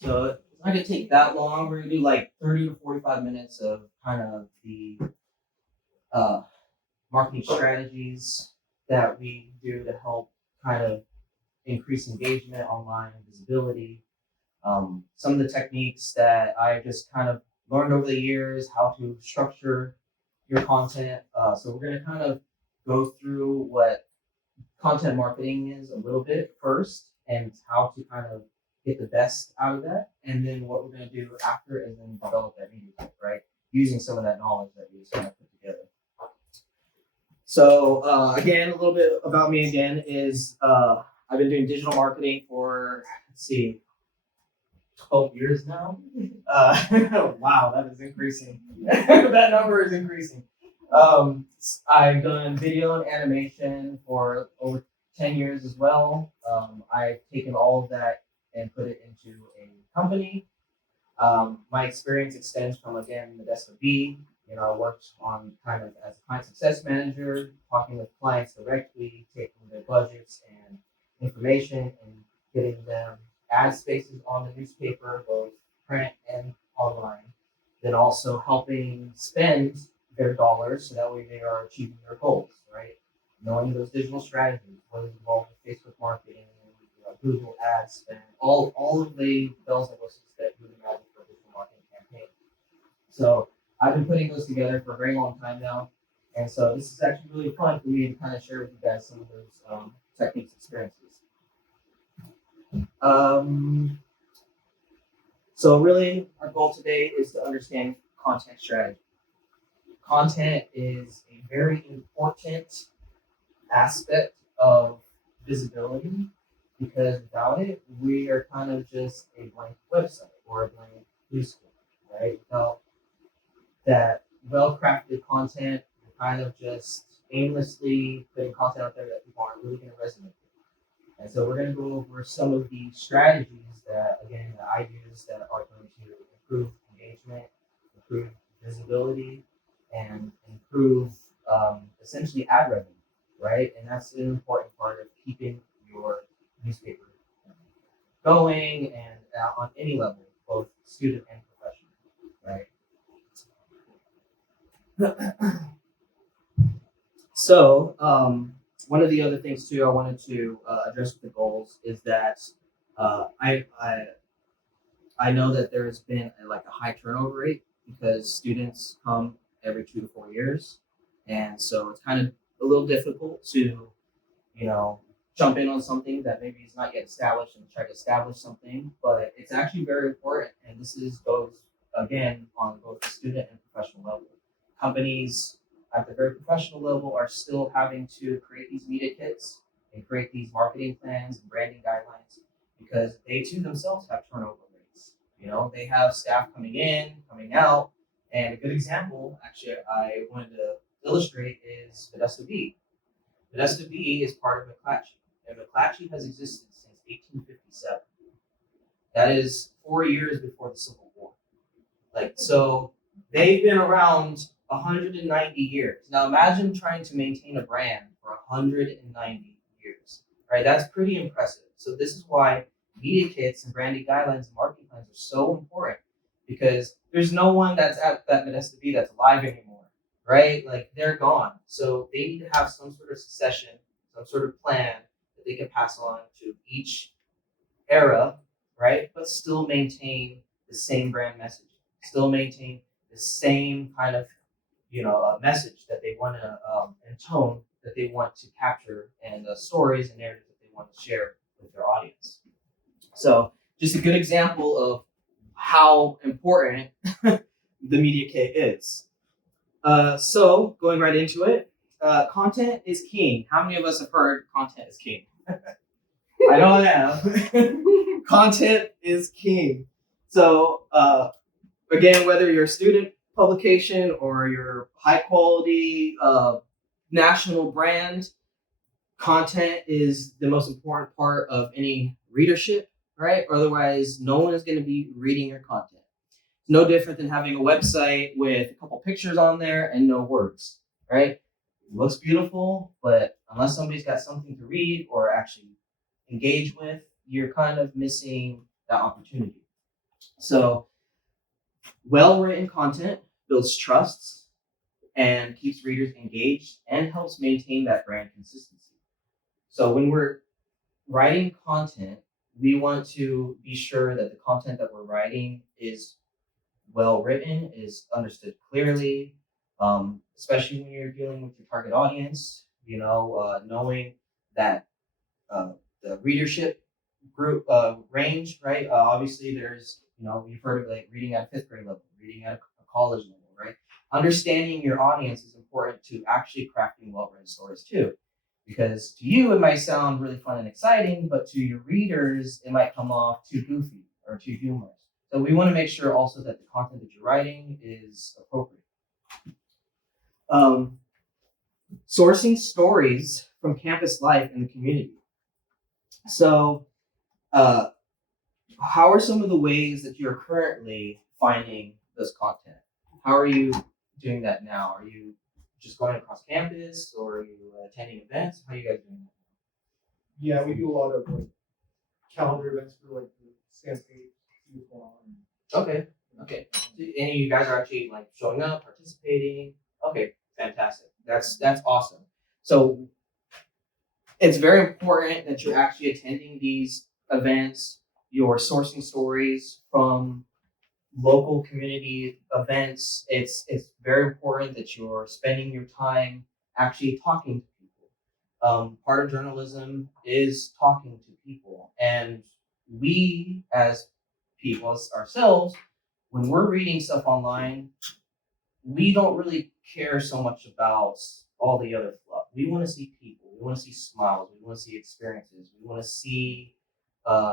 So it's not gonna take that long. We're gonna do like 30 to 45 minutes of kind of the uh, marketing strategies that we do to help kind of increase engagement online and visibility. Some of the techniques that I just kind of learned over the years, how to structure your content. So we're gonna kind of go through what content marketing is a little bit first and how to kind of get the best out of that. And then what we're going to do after is then develop that media kit, right? Using some of that knowledge that we just kind of put together. So again, a little bit about me again is I've been doing digital marketing for, let's see, 12 years now. Wow, that is increasing. That number is increasing. I've done video and animation for over 10 years as well. I've taken all of that and put it into a company. My experience extends from, again, Modesto B. I worked on kind of as a client success manager, talking with clients directly, taking their budgets and information and getting them ad spaces on the newspaper, both print and online. Then also helping spend their dollars so that way they are achieving their goals, right? Knowing those digital strategies, whether it's involved with Facebook marketing, Google ads spend, all of the bells and whistles that you would imagine for a digital marketing campaign. So I've been putting those together for a very long time now. And so this is actually really fun for me to kind of share with you guys some of those techniques, experiences. So really, our goal today is to understand content strategy. Content is a very important aspect of visibility because without it, we are kind of just a blank website or a blank newspaper, right? Without that well-crafted content, you're kind of just aimlessly putting content out there that people aren't really going to resonate with. And so we're going to go over some of the strategies that, again, that I use that are going to improve engagement, improve visibility, and improve essentially ad revenue, right? And that's an important part of keeping your newspaper going and on any level, both student and professional, right? So one of the other things too I wanted to address with the goals is that I know that there's been like a high turnover rate because students come every 2 to 4 years, and so it's kind of a little difficult to jump in on something that maybe is not yet established and try to establish something. But it's actually very important, and this is goes again on both the student and professional level. Companies at the very professional level are still having to create these media kits and create these marketing plans and branding guidelines because they too themselves have turnover rates. They have staff coming in, coming out, and a good example, actually, I wanted to illustrate is Modesto B. Modesto B is part of McClatchy, and McClatchy has existed since 1857. That is 4 years before the Civil War. So they've been around 190 years. Now imagine trying to maintain a brand for 190 years, right? That's pretty impressive. So this is why media kits and branding guidelines and marketing plans are so important because there's no one that's at that Modesto B that's alive anymore, right? Like they're gone. So they need to have some sort of succession, some sort of plan that they can pass on to each era, right? But still maintain the same brand message, still maintain the same kind of message that they want to and tone that they want to capture and stories and narratives that they want to share with their audience. So just a good example of how important the media kit is. So going right into it, content is king. How many of us have heard content is king? I know I have. Content is king. So again, whether you're a student publication or your high quality national brand, content is the most important part of any readership, right? Otherwise, no one is going to be reading your content. It's no different than having a website with a couple pictures on there and no words, right? It looks beautiful, but unless somebody's got something to read or actually engage with, you're kind of missing that opportunity. So well-written content builds trust and keeps readers engaged and helps maintain that brand consistency. So when we're writing content, we want to be sure that the content that we're writing is well written, is understood clearly, especially when you're dealing with your target audience. Knowing that uh, the readership group range, right? Obviously, there's you've heard of like reading at fifth grade level, reading at a college level, right? Understanding your audience is important to actually crafting well-written stories too, because to you it might sound really fun and exciting, but to your readers it might come off too goofy or too humorous. So we want to make sure also that the content that you're writing is appropriate. Um, Sourcing stories from campus life and the community. So, uh, how are some of the ways that you're currently finding this content? How are you doing that now? Are you just going across campus, or are you attending events? How are you guys doing that? Yeah, we do a lot of like calendar events for like the San State Youth Law. Okay. Okay. So any of you guys are actually like showing up, participating? Okay, fantastic. That's awesome. So it's very important that you're actually attending these events. You're sourcing stories from local community events. It's very important that you're spending your time actually talking to people. Part of journalism is talking to people, and we as people as ourselves, when we're reading stuff online, we don't really care so much about all the other fluff. We want to see people. We want to see smiles. We want to see experiences. We want to see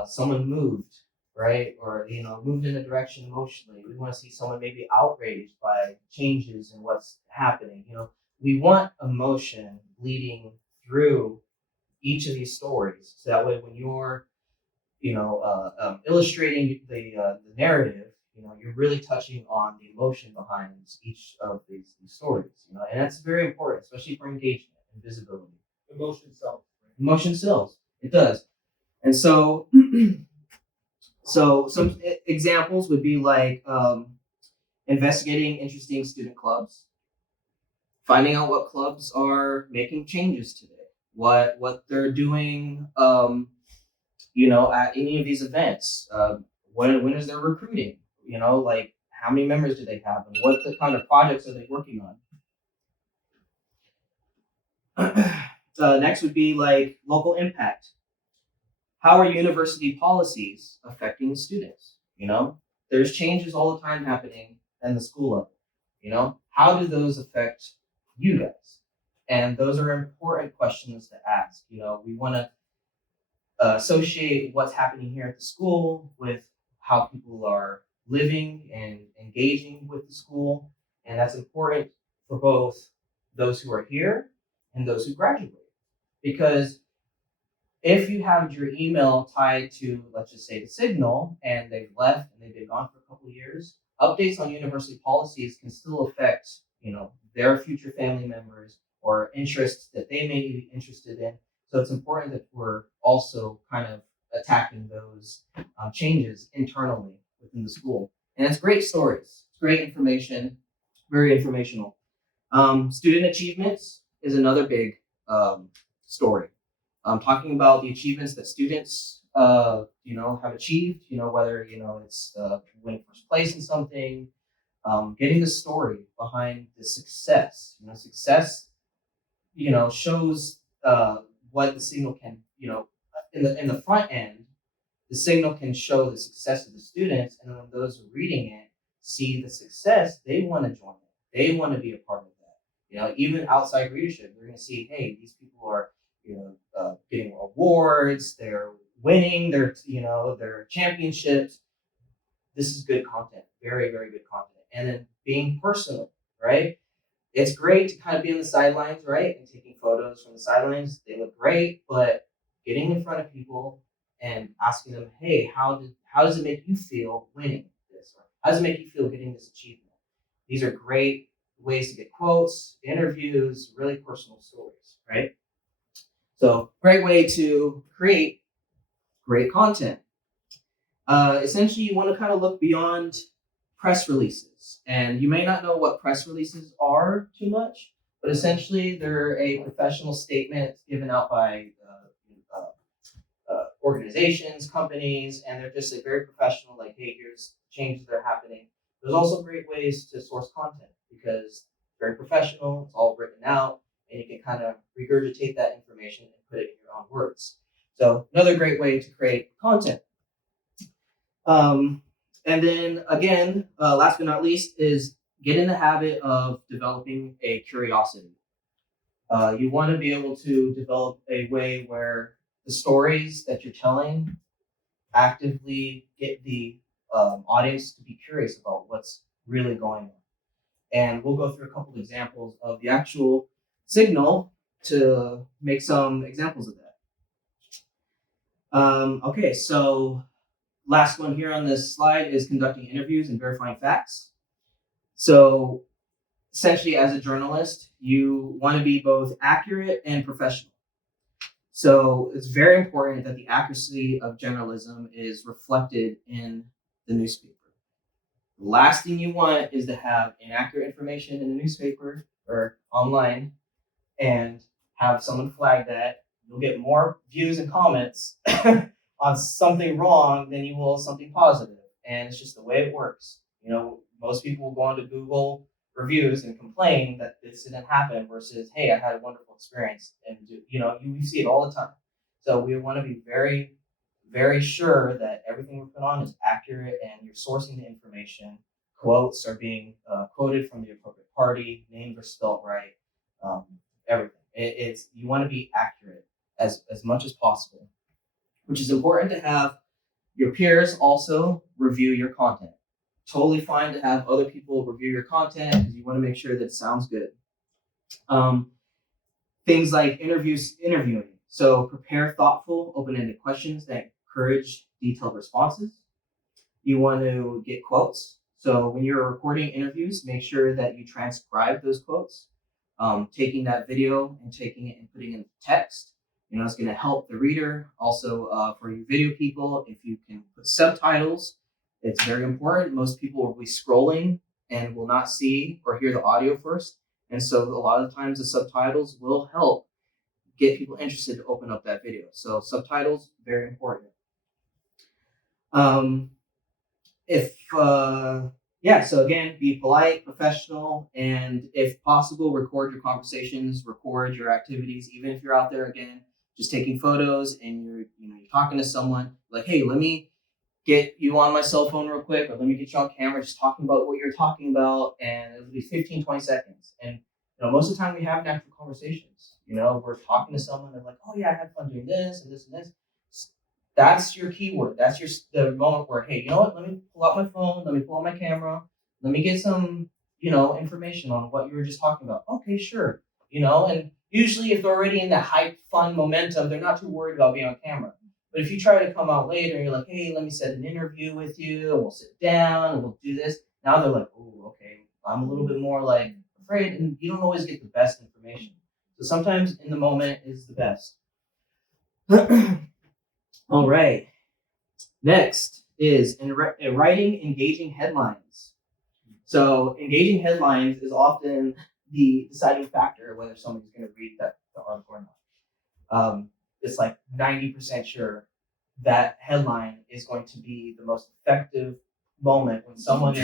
someone moved, right? Or moved in a direction emotionally. We want to see someone maybe outraged by changes in what's happening. We want emotion bleeding through each of these stories, so that way when you're illustrating the narrative, you're really touching on the emotion behind each of these stories, and that's very important, especially for engagement and visibility. Emotion sells. Right? Emotion sells. It does. And so, so some examples would be like investigating interesting student clubs, finding out what clubs are making changes today, what they're doing, at any of these events. When is their recruiting? Like how many members do they have, and what the kind of projects are they working on? Next would be like local impact. How are university policies affecting students? There's changes all the time happening in the school level. How do those affect you guys? And those are important questions to ask. We want to associate what's happening here at the school with how people are living and engaging with the school. And that's important for both those who are here and those who graduate. Because if you have your email tied to, let's just say, the Signal, and they've left and they've been gone for a couple of years, updates on university policies can still affect, their future family members or interests that they may be interested in. So it's important that we're also kind of attacking those changes internally within the school. And it's great stories. It's great information, very informational. Student achievements is another big story. Talking about the achievements that students, have achieved. Whether it's winning first place in something, getting the story behind the success. Success, shows what the Signal can, in the front end, the Signal can show the success of the students, and when those reading it see the success, they want to join it. They want to be a part of that. Even outside readership, they're going to see, hey, these people are, getting awards, they're winning their championships. This is good content, very, very good content. And then being personal, right? It's great to kind of be on the sidelines, right? And taking photos from the sidelines. They look great, but getting in front of people and asking them, hey, how does it make you feel winning this? Or how does it make you feel getting this achievement? These are great ways to get quotes, interviews, really personal stories, right? So great way to create great content. Essentially, you want to kind of look beyond press releases. And you may not know what press releases are too much, but essentially, they're a professional statement given out by organizations, companies, and they're just like very professional, like, hey, here's changes that are happening. There's also great ways to source content because it's very professional, it's all written out, and you can kind of regurgitate that information and put it in your own words. So another great way to create content. And then again, last but not least, is get in the habit of developing a curiosity. You want to be able to develop a way where the stories that you're telling actively get the audience to be curious about what's really going on. And we'll go through a couple of examples of the actual signal to make some examples of that. Okay, so last one here on this slide is conducting interviews and verifying facts. So essentially, as a journalist, you want to be both accurate and professional. So it's very important that the accuracy of journalism is reflected in the newspaper. The last thing you want is to have inaccurate information in the newspaper or online and have someone flag that. You'll get more views and comments on something wrong than you will something positive. And it's just the way it works. Most people will go onto Google reviews and complain that this didn't happen versus, hey, I had a wonderful experience. And you see it all the time. So we want to be very, very sure that everything we put on is accurate and you're sourcing the information. Quotes are being quoted from the appropriate party, names are spelled right, everything. It's you want to be accurate as much as possible, which is important to have your peers also review your content. Totally fine to have other people review your content because you want to make sure that it sounds good. Things like interviewing. So prepare thoughtful, open-ended questions that encourage detailed responses. You want to get quotes. So when you're recording interviews, make sure that you transcribe those quotes. Taking that video and taking it and putting it in text, it's going to help the reader. Also, for you video people, if you can put subtitles, it's very important. Most people will be scrolling and will not see or hear the audio first. And so a lot of times the subtitles will help get people interested to open up that video. So subtitles, very important. So again, be polite, professional, and if possible, record your conversations, record your activities, even if you're out there again, just taking photos and you're talking to someone like, hey, let me get you on my cell phone real quick, or let me get you on camera just talking about what you're talking about, and it'll be 15, 20 seconds. And most of the time we have natural conversations. We're talking to someone, they're like, oh yeah, I had fun doing this and this and this. That's your keyword. That's the moment where, hey, you know what? Let me pull out my phone. Let me pull out my camera. Let me get some, information on what you were just talking about. Okay, sure. And usually if they're already in that hype, fun momentum, they're not too worried about being on camera. But if you try to come out later and you're like, hey, let me set an interview with you, and we'll sit down and we'll do this. Now they're like, oh, okay. I'm a little bit more like afraid, and you don't always get the best information. So sometimes in the moment is the best. All right. Next is in writing engaging headlines. So engaging headlines is often the deciding factor whether somebody's going to read the article or not. It's like 90% sure that headline is going to be the most effective moment when someone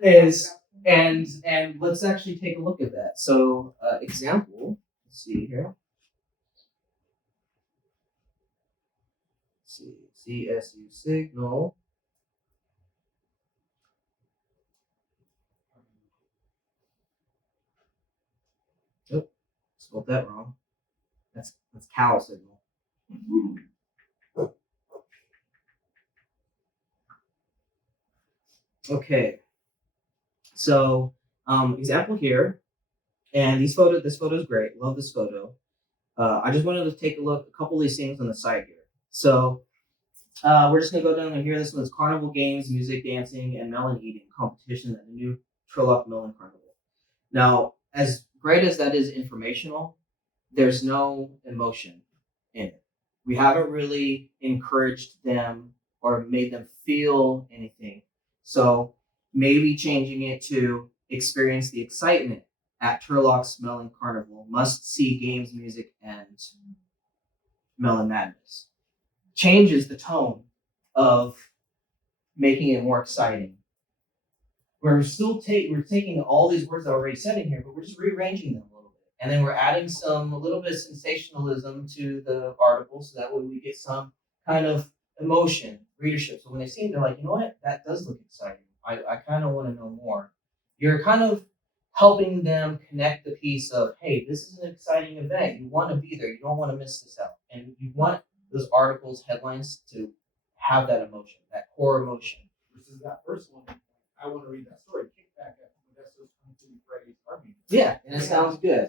is and let's actually take a look at that. So example, let's see here. CSU signal. Oh, spelled that wrong. That's cow signal. Okay. So example here, and this photo is great. Love this photo. I just wanted to take a look a couple of these things on the side here. So we're just gonna go down here. This one's carnival games, music, dancing, and melon eating competition at the new Trillock Melon Carnival. Now, as great as that is informational, there's no emotion in it. We haven't really encouraged them or made them feel anything. So maybe changing it to experience the excitement at Turlock's Melon Carnival, must see games, music, and Melon Madness. Changes the tone of making it more exciting. We're taking all these words that are already said in here, but we're just rearranging them a little bit. And then we're adding a little bit of sensationalism to the article so that way we get some kind of emotion, readership. So when they see it, they're like, you know what, that does look exciting. I kind of want to know more. You're kind of helping them connect the piece of, hey, this is an exciting event. You want to be there. You don't want to miss this out. And you want those articles, headlines to have that emotion, that core emotion. Versus that first one, I want to read that story. Kickback at Modesto's 22 Friday's Army. Yeah, and it sounds good.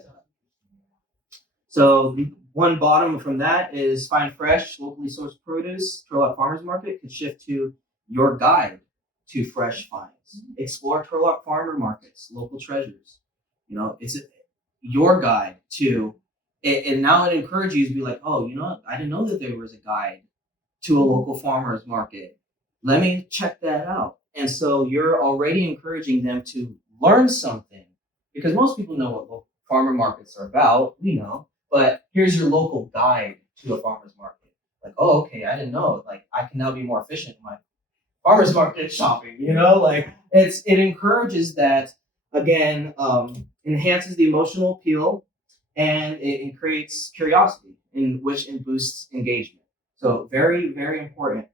So the one bottom from that is find fresh, locally sourced produce. Turlock Farmers Market could shift to your guide to fresh finds. Explore Turlock Farmer Markets, local treasures. You know, it's your guide to, and now it encourages you to be like, oh, you know what? I didn't know that there was a guide to a local farmer's market. Let me check that out. And so you're already encouraging them to learn something because most people know what local farmer markets are about. We know, but here's your local guide to a farmer's market. Like, oh, okay, I didn't know. Like, I can now be more efficient in my farmer's market shopping. You know, like it encourages that again, enhances the emotional appeal, and it creates curiosity, in which it boosts engagement. So very, very important.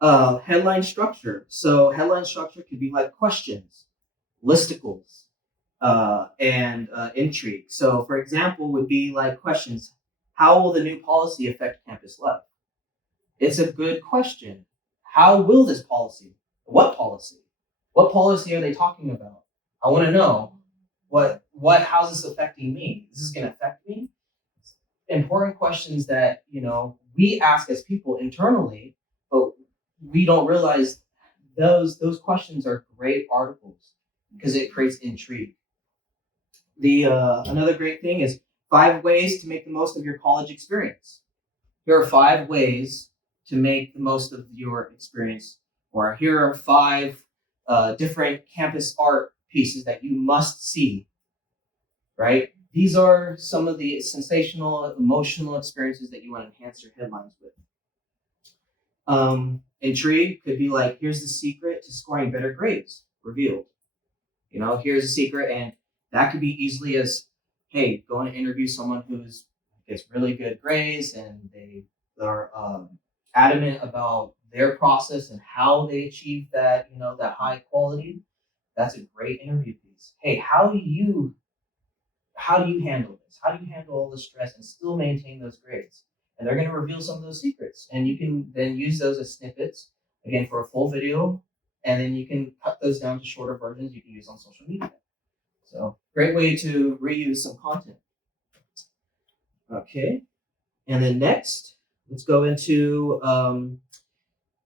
Headline structure. So headline structure could be like questions, listicles, and intrigue. So for example, would be like questions. How will the new policy affect campus life? It's a good question. How will this policy? What policy? What policy are they talking about? I want to know how's this affecting me? Is this going to affect me? Important questions that, we ask as people internally, but we don't realize those questions are great articles because it creates intrigue. The another great thing is 5 ways to make the most of your college experience. Here are 5 ways to make the most of your experience, or here are 5 different campus art pieces that you must see. Right? These are some of the sensational, emotional experiences that you want to enhance your headlines with. Intrigue could be like, here's the secret to scoring better grades revealed. Here's a secret, and that could be easily as, hey, go and interview someone who's gets really good grades, and they're adamant about their process and how they achieve that, that high quality. That's a great interview piece. Hey, how do you handle this? How do you handle all the stress and still maintain those grades? And they're going to reveal some of those secrets. And you can then use those as snippets, again, for a full video. And then you can cut those down to shorter versions you can use on social media. So great way to reuse some content. Okay. And then next, let's go into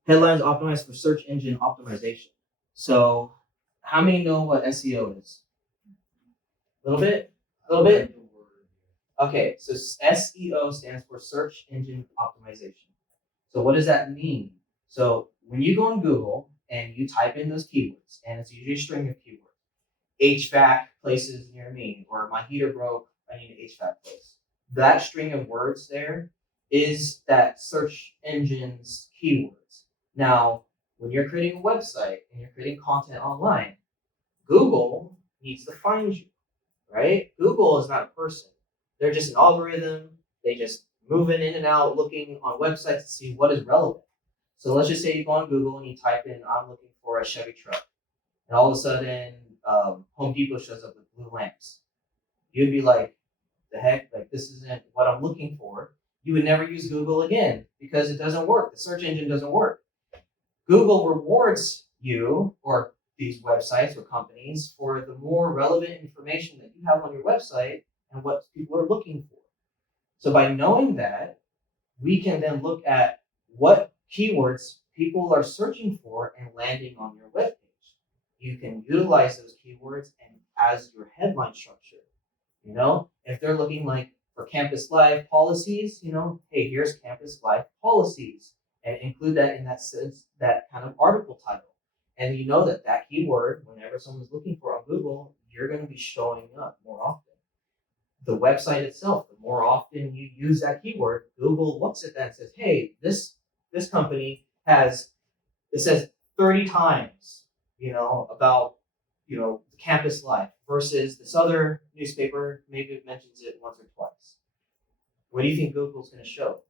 headlines optimized for search engine optimization. So how many know what SEO is? A little bit? A little bit? Okay, so SEO stands for search engine optimization. So what does that mean? So when you go on Google and you type in those keywords, and it's usually a string of keywords, HVAC places near me, or my heater broke, I need an HVAC place. That string of words there is that search engine's keywords. Now, when you're creating a website and you're creating content online, Google needs to find you, right? Google is not a person. They're just an algorithm. They just moving in and out, looking on websites to see what is relevant. So let's just say you go on Google and you type in, I'm looking for a Chevy truck. And all of a sudden, Home Depot shows up with blue lamps. You'd be like, the heck, like this isn't what I'm looking for. You would never use Google again because it doesn't work. The search engine doesn't work. Google rewards you or these websites or companies for the more relevant information that you have on your website and what people are looking for. So by knowing that, we can then look at what keywords people are searching for and landing on your webpage. You can utilize those keywords and as your headline structure. If they're looking like for campus life policies, hey, here's campus life policies, and include that in that sense, that kind of article title. And you know that keyword, whenever someone's looking for on Google, you're going to be showing up more often. The website itself, the more often you use that keyword, Google looks at that and says, hey, this company it says 30 times, about, the campus life versus this other newspaper, maybe it mentions it once or twice. What do you think Google's going to show?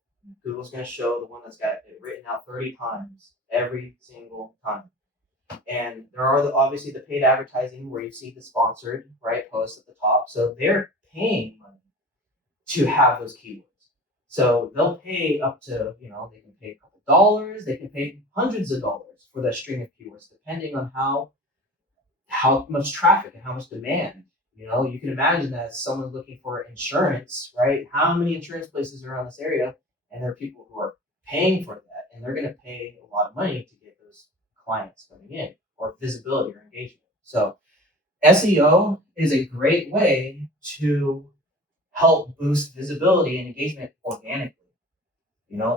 Google's going to show the one that's got it written out 30 times every single time. And there are obviously the paid advertising where you see the sponsored, right, posts at the top. So they're paying money to have those keywords. So they'll pay up to, they can pay a couple dollars, they can pay hundreds of dollars for that string of keywords, depending on how much traffic and how much demand. You can imagine that someone's looking for insurance, right? How many insurance places are around this area? And there are people who are paying for that, and they're going to pay a lot of money to get those clients coming in, or visibility or engagement. So SEO is a great way to help boost visibility and engagement organically.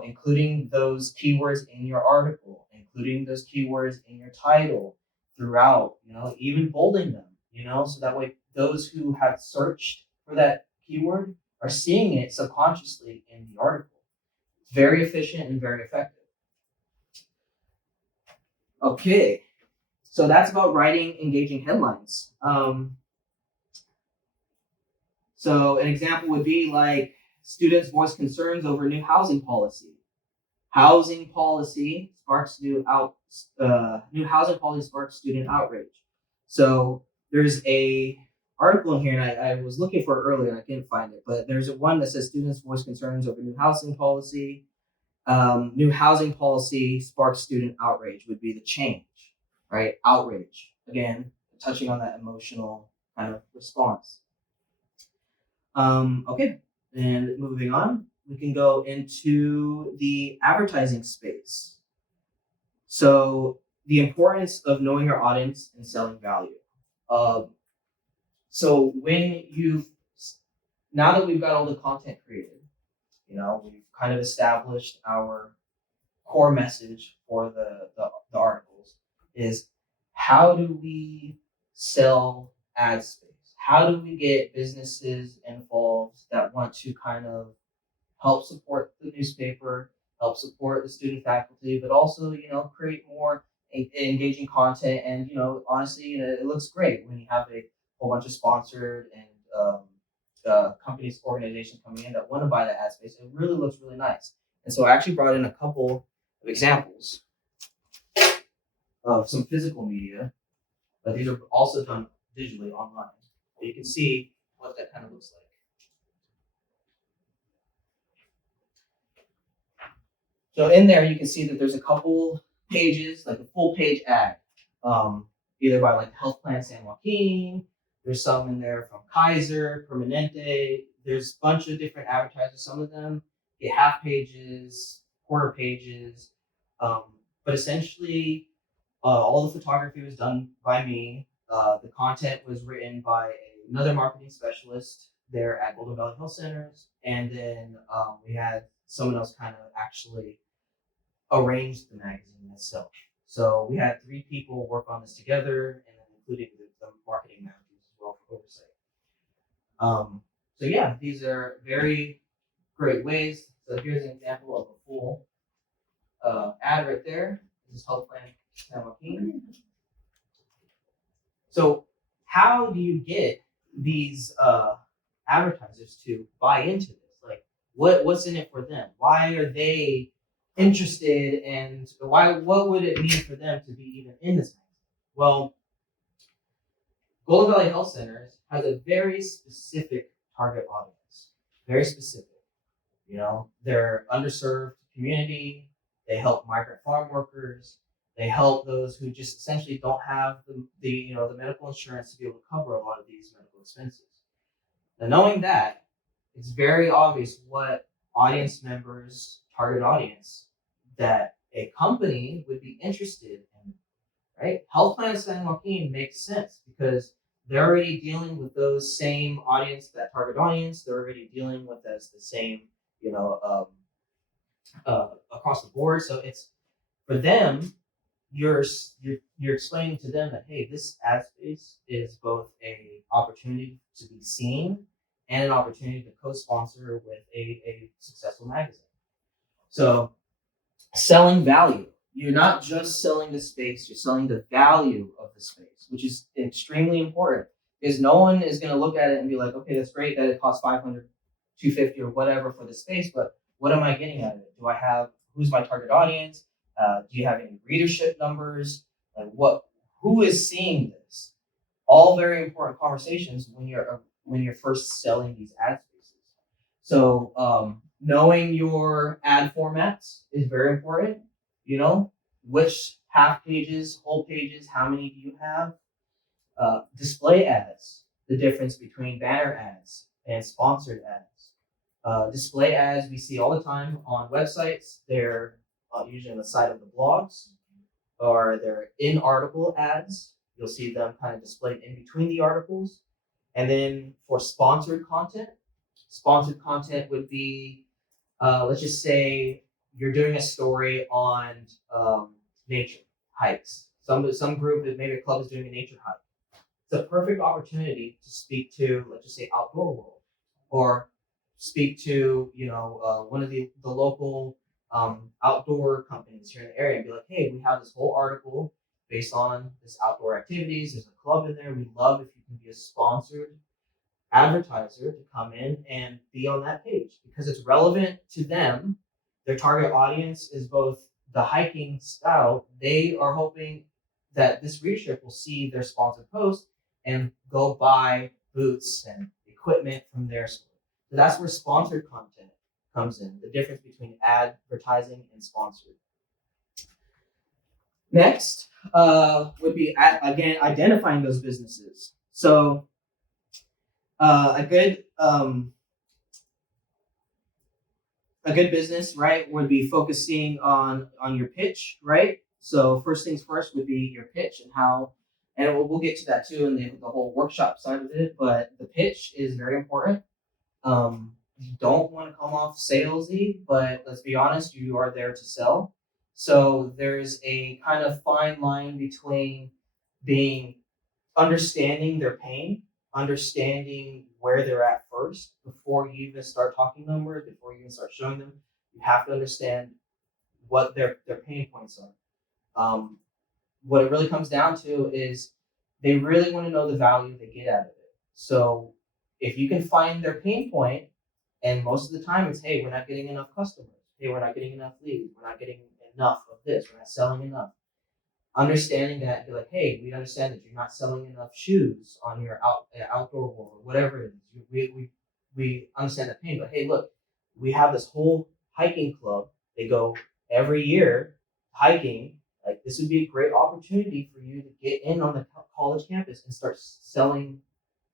Including those keywords in your article, including those keywords in your title throughout, even bolding them, so that way those who have searched for that keyword are seeing it subconsciously in the article. It's very efficient and very effective. Okay, so that's about writing engaging headlines. So an example would be like, students voice concerns over new housing policy. Housing policy sparks new housing policy sparks student outrage. So there's a article in here, and I was looking for it earlier and I couldn't find it, but there's one that says students voice concerns over new housing policy. New housing policy sparks student outrage would be the change, right? Outrage. Again, touching on that emotional kind of response. Okay. And moving on, we can go into the advertising space. So the importance of knowing your audience and selling value. So now that we've got all the content created, we've kind of established our core message for the articles is, how do we sell ad space? How do we get businesses involved that want to kind of help support the newspaper, help support the student faculty, but also, create more engaging content? And, honestly, it looks great when you have a whole bunch of sponsored and companies, organizations coming in that want to buy the ad space. It really looks really nice. And so I actually brought in a couple of examples of some physical media, but these are also done digitally online. You can see what that kind of looks like. So in there, you can see that there's a couple pages, like a full page ad, either by like Health Plan San Joaquin. There's some in there from Kaiser, Permanente. There's a bunch of different advertisers. Some of them get half pages, quarter pages, but essentially all the photography was done by me. The content was written by another marketing specialist there at Golden Valley Health Centers, and then we had someone else kind of actually arrange the magazine itself. So we had 3 people work on this together, and then including the marketing managers as well for oversight. So yeah, these are very great ways. So here's an example of a full ad right there. This is Health Plan San Joaquin. So how do you get these advertisers to buy into this? Like, what's in it for them? Why are they interested, and what would it mean for them to be even in this magazine? Well, Golden Valley Health Centers has a very specific target audience. Very specific. They're underserved community. They help migrant farm workers. They help those who just essentially don't have the medical insurance to be able to cover a lot of these medical expenses. Now, knowing that, it's very obvious what audience members, target audience, that a company would be interested in, right? Health Plan San Joaquin makes sense because they're already dealing with those same audience, that target audience. They're already dealing with as the same, you know, across the board. So it's for them, you're explaining to them that hey, this ad space is both a opportunity to be seen and an opportunity to co-sponsor with a successful magazine. So selling value. You're not just selling the space, you're selling the value of the space, which is extremely important because no one is going to look at it and be like, okay, that's great that it costs 500, 250 or whatever for the space, but what am I getting out of it? Do I have, who's my target audience? Do you have any readership numbers? Like who is seeing this? All very important conversations when you're first selling these ad spaces. So knowing your ad formats is very important. You know, which half pages, whole pages, how many do you have? Display ads, the difference between banner ads and sponsored ads. Display ads we see all the time on websites. They're usually on the side of the blogs, or they're in article ads. You'll see them kind of displayed in between the articles. And then for sponsored content would be, let's just say you're doing a story on nature hikes. Some group, maybe a club is doing a nature hike. It's a perfect opportunity to speak to, let's just say, Outdoor World, or speak to one of the local outdoor companies here in the area and be like, hey, we have this whole article based on this outdoor activities. There's a club in there. We'd love if you can be a sponsored advertiser to come in and be on that page because it's relevant to them. Their target audience is both the hiking style. They are hoping that this readership will see their sponsored post and go buy boots and equipment from their store. So that's where sponsored content comes in, the difference between advertising and sponsored. Next would be, again, identifying those businesses. So a good business, right, would be focusing on your pitch, right? So first things first would be your pitch and how, and we'll get to that too in the whole workshop side of it. But the pitch is very important. You don't want to come off salesy, but let's be honest, you are there to sell. So there's a kind of fine line between understanding their pain, understanding where they're at first before you even start talking numbers, before you even start showing them. You have to understand what their pain points are. What it really comes down to is they really want to know the value they get out of it. So if you can find their pain point, and most of the time it's, hey, we're not getting enough customers. Hey, we're not getting enough leads. We're not getting enough of this. We're not selling enough. Understanding that, you're like, hey, we understand that you're not selling enough shoes on your outdoor wall or whatever it is. We understand that pain, but hey, look, we have this whole hiking club. They go every year hiking. Like, this would be a great opportunity for you to get in on the college campus and start selling.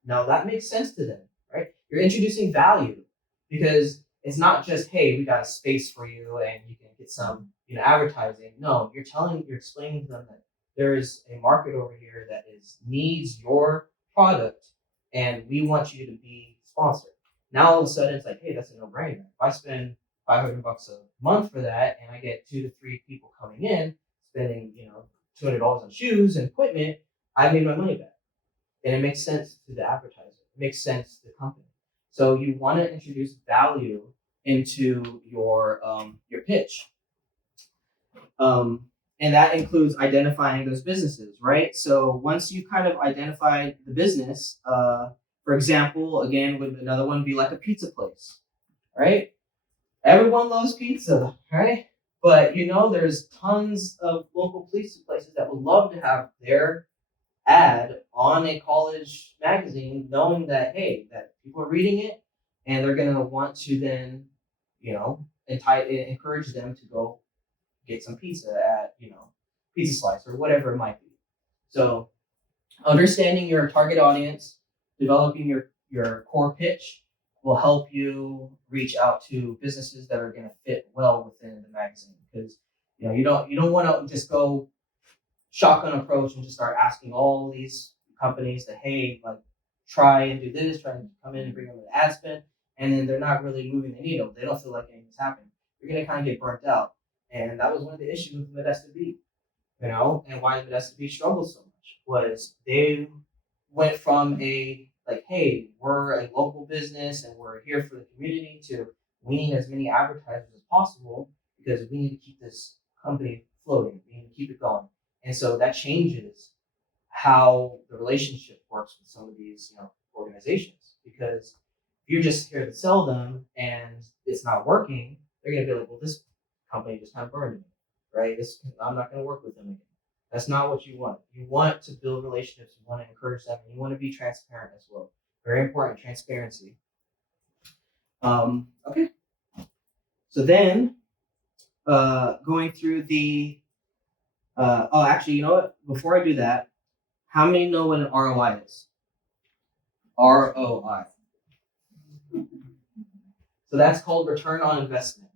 Now that makes sense to them, right? You're introducing value because it's not just, hey, we got a space for you and you can get some advertising. No, you're explaining to them that there is a market over here that needs your product and we want you to be sponsored. Now all of a sudden it's like, hey, that's a no-brainer. If I spend $500 a month for that and I get 2 to 3 people coming in spending $200 on shoes and equipment, I made my money back. And it makes sense to the advertiser. It makes sense to the company. So you want to introduce value into your pitch. And that includes identifying those businesses, right? So once you kind of identify the business, for example, again, with another one would be like a pizza place, right? Everyone loves pizza, right? But there's tons of local pizza places that would love to have their ad on a college magazine, knowing that, hey, that people are reading it and they're going to want to then, encourage them to go get some pizza at, Pizza Slice or whatever it might be. So understanding your target audience, developing your core pitch will help you reach out to businesses that are going to fit well within the magazine, because you don't want to just go shotgun approach and just start asking all these companies that, hey, like try and do this, try and come in and bring them an ad spend, and then they're not really moving the needle. They don't feel like anything's happening. You're gonna kind of get burnt out. And that was one of the issues with Modesta B, and why Modesta B struggled so much was they went from a like, hey, we're a local business and we're here for the community to we need as many advertisers as possible because we need to keep this company floating. We need to keep it going. And so that changes how the relationship works with some of these, organizations. Because if you're just here to sell them and it's not working, they're gonna be like, well, this company just kind of burned me, right? I'm not gonna work with them again. That's not what you want. You want to build relationships, you want to encourage them, and you want to be transparent as well. Very important, transparency. Okay. So then, going through the, actually, you know what? Before I do that, how many know what an ROI is? ROI. So that's called return on investment.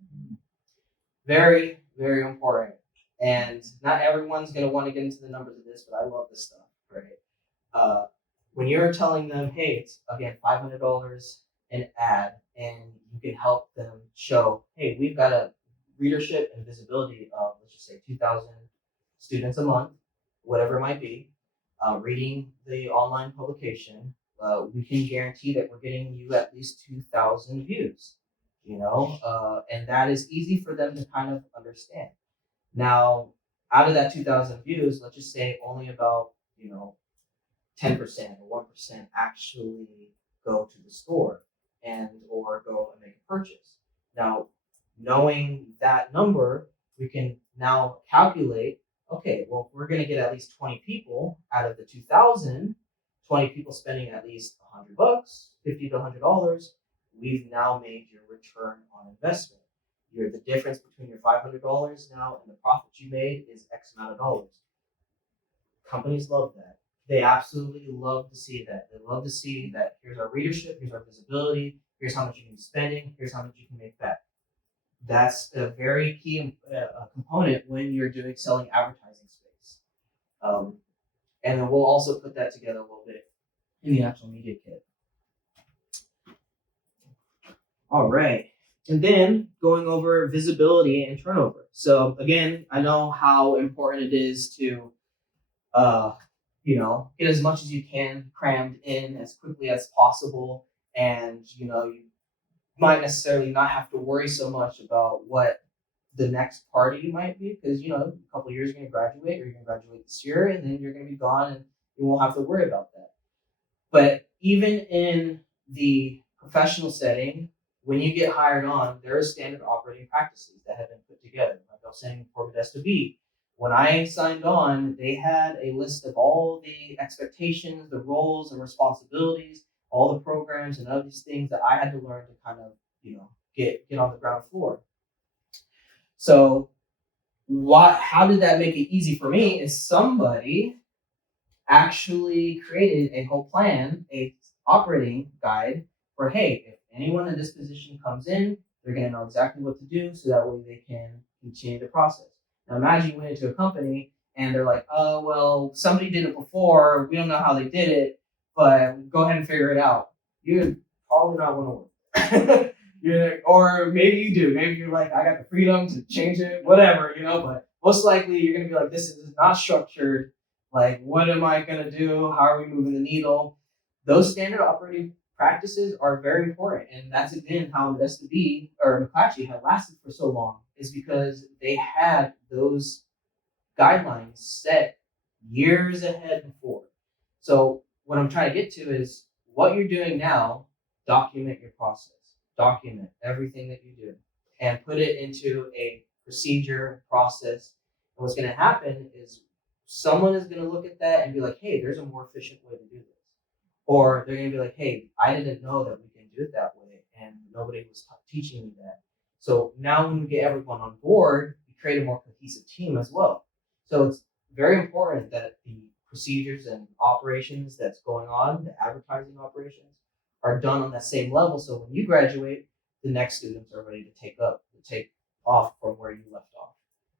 Very, very important. And not everyone's going to want to get into the numbers of this, but I love this stuff, right? When you're telling them, hey, it's again $500 an ad, and you can help them show, hey, we've got a readership and visibility of, let's just say, 2,000 students a month, whatever it might be, reading the online publication, we can guarantee that we're getting you at least 2,000 views, and that is easy for them to kind of understand. Now, out of that 2,000 views, let's just say only about, 10% or 1% actually go to the store or go and make a purchase. Now, knowing that number, we can now calculate, okay, well, we're going to get at least 20 people out of the 2,000, 20 people spending at least $100, $50 to $100, we've now made your return on investment. The difference between your $500 now and the profit you made is X amount of dollars. Companies love that. They absolutely love to see that. They love to see that here's our readership, here's our visibility, here's how much you can be spending, here's how much you can make back. That's a very key component when you're selling advertising space. And then we'll also put that together a little bit in the actual media kit. All right. And then going over visibility and turnover. So again, I know how important it is to, get as much as you can crammed in as quickly as possible. And, you might necessarily not have to worry so much about what the next party might be because, a couple of years you're going to graduate or you're going to graduate this year and then you're going to be gone and you won't have to worry about that. But even in the professional setting, when you get hired on, there are standard operating practices that have been put together. Like I was saying for Modesta B, when I signed on, they had a list of all the expectations, the roles and responsibilities, all the programs and other these things that I had to learn to kind of, get on the ground floor. So how did that make it easy for me is somebody actually created a whole plan, a operating guide for, hey, if anyone in this position comes in, they're going to know exactly what to do so that way they can continue the process. Now imagine you went into a company and they're like, oh, well, somebody did it before. We don't know how they did it, but go ahead and figure it out. You're probably not going to work. Or maybe you do. Maybe you're like, I got the freedom to change it, whatever, but most likely you're going to be like, this is not structured. Like, what am I going to do? How are we moving the needle? Those standard operating practices are very important. And that's, again, how Modesta B or McClatchy had lasted for so long is because they had those guidelines set years ahead before. So what I'm trying to get to is what you're doing now, document your process. Document everything that you do and put it into a procedure process. And what's going to happen is someone is going to look at that and be like, hey, there's a more efficient way to do this. Or they're going to be like, hey, I didn't know that we can do it that way. And nobody was teaching me that. So now when we get everyone on board, we create a more cohesive team as well. So it's very important that the procedures and operations that's going on, the advertising operations, are done on that same level. So when you graduate, the next students are ready to take off from where you left off.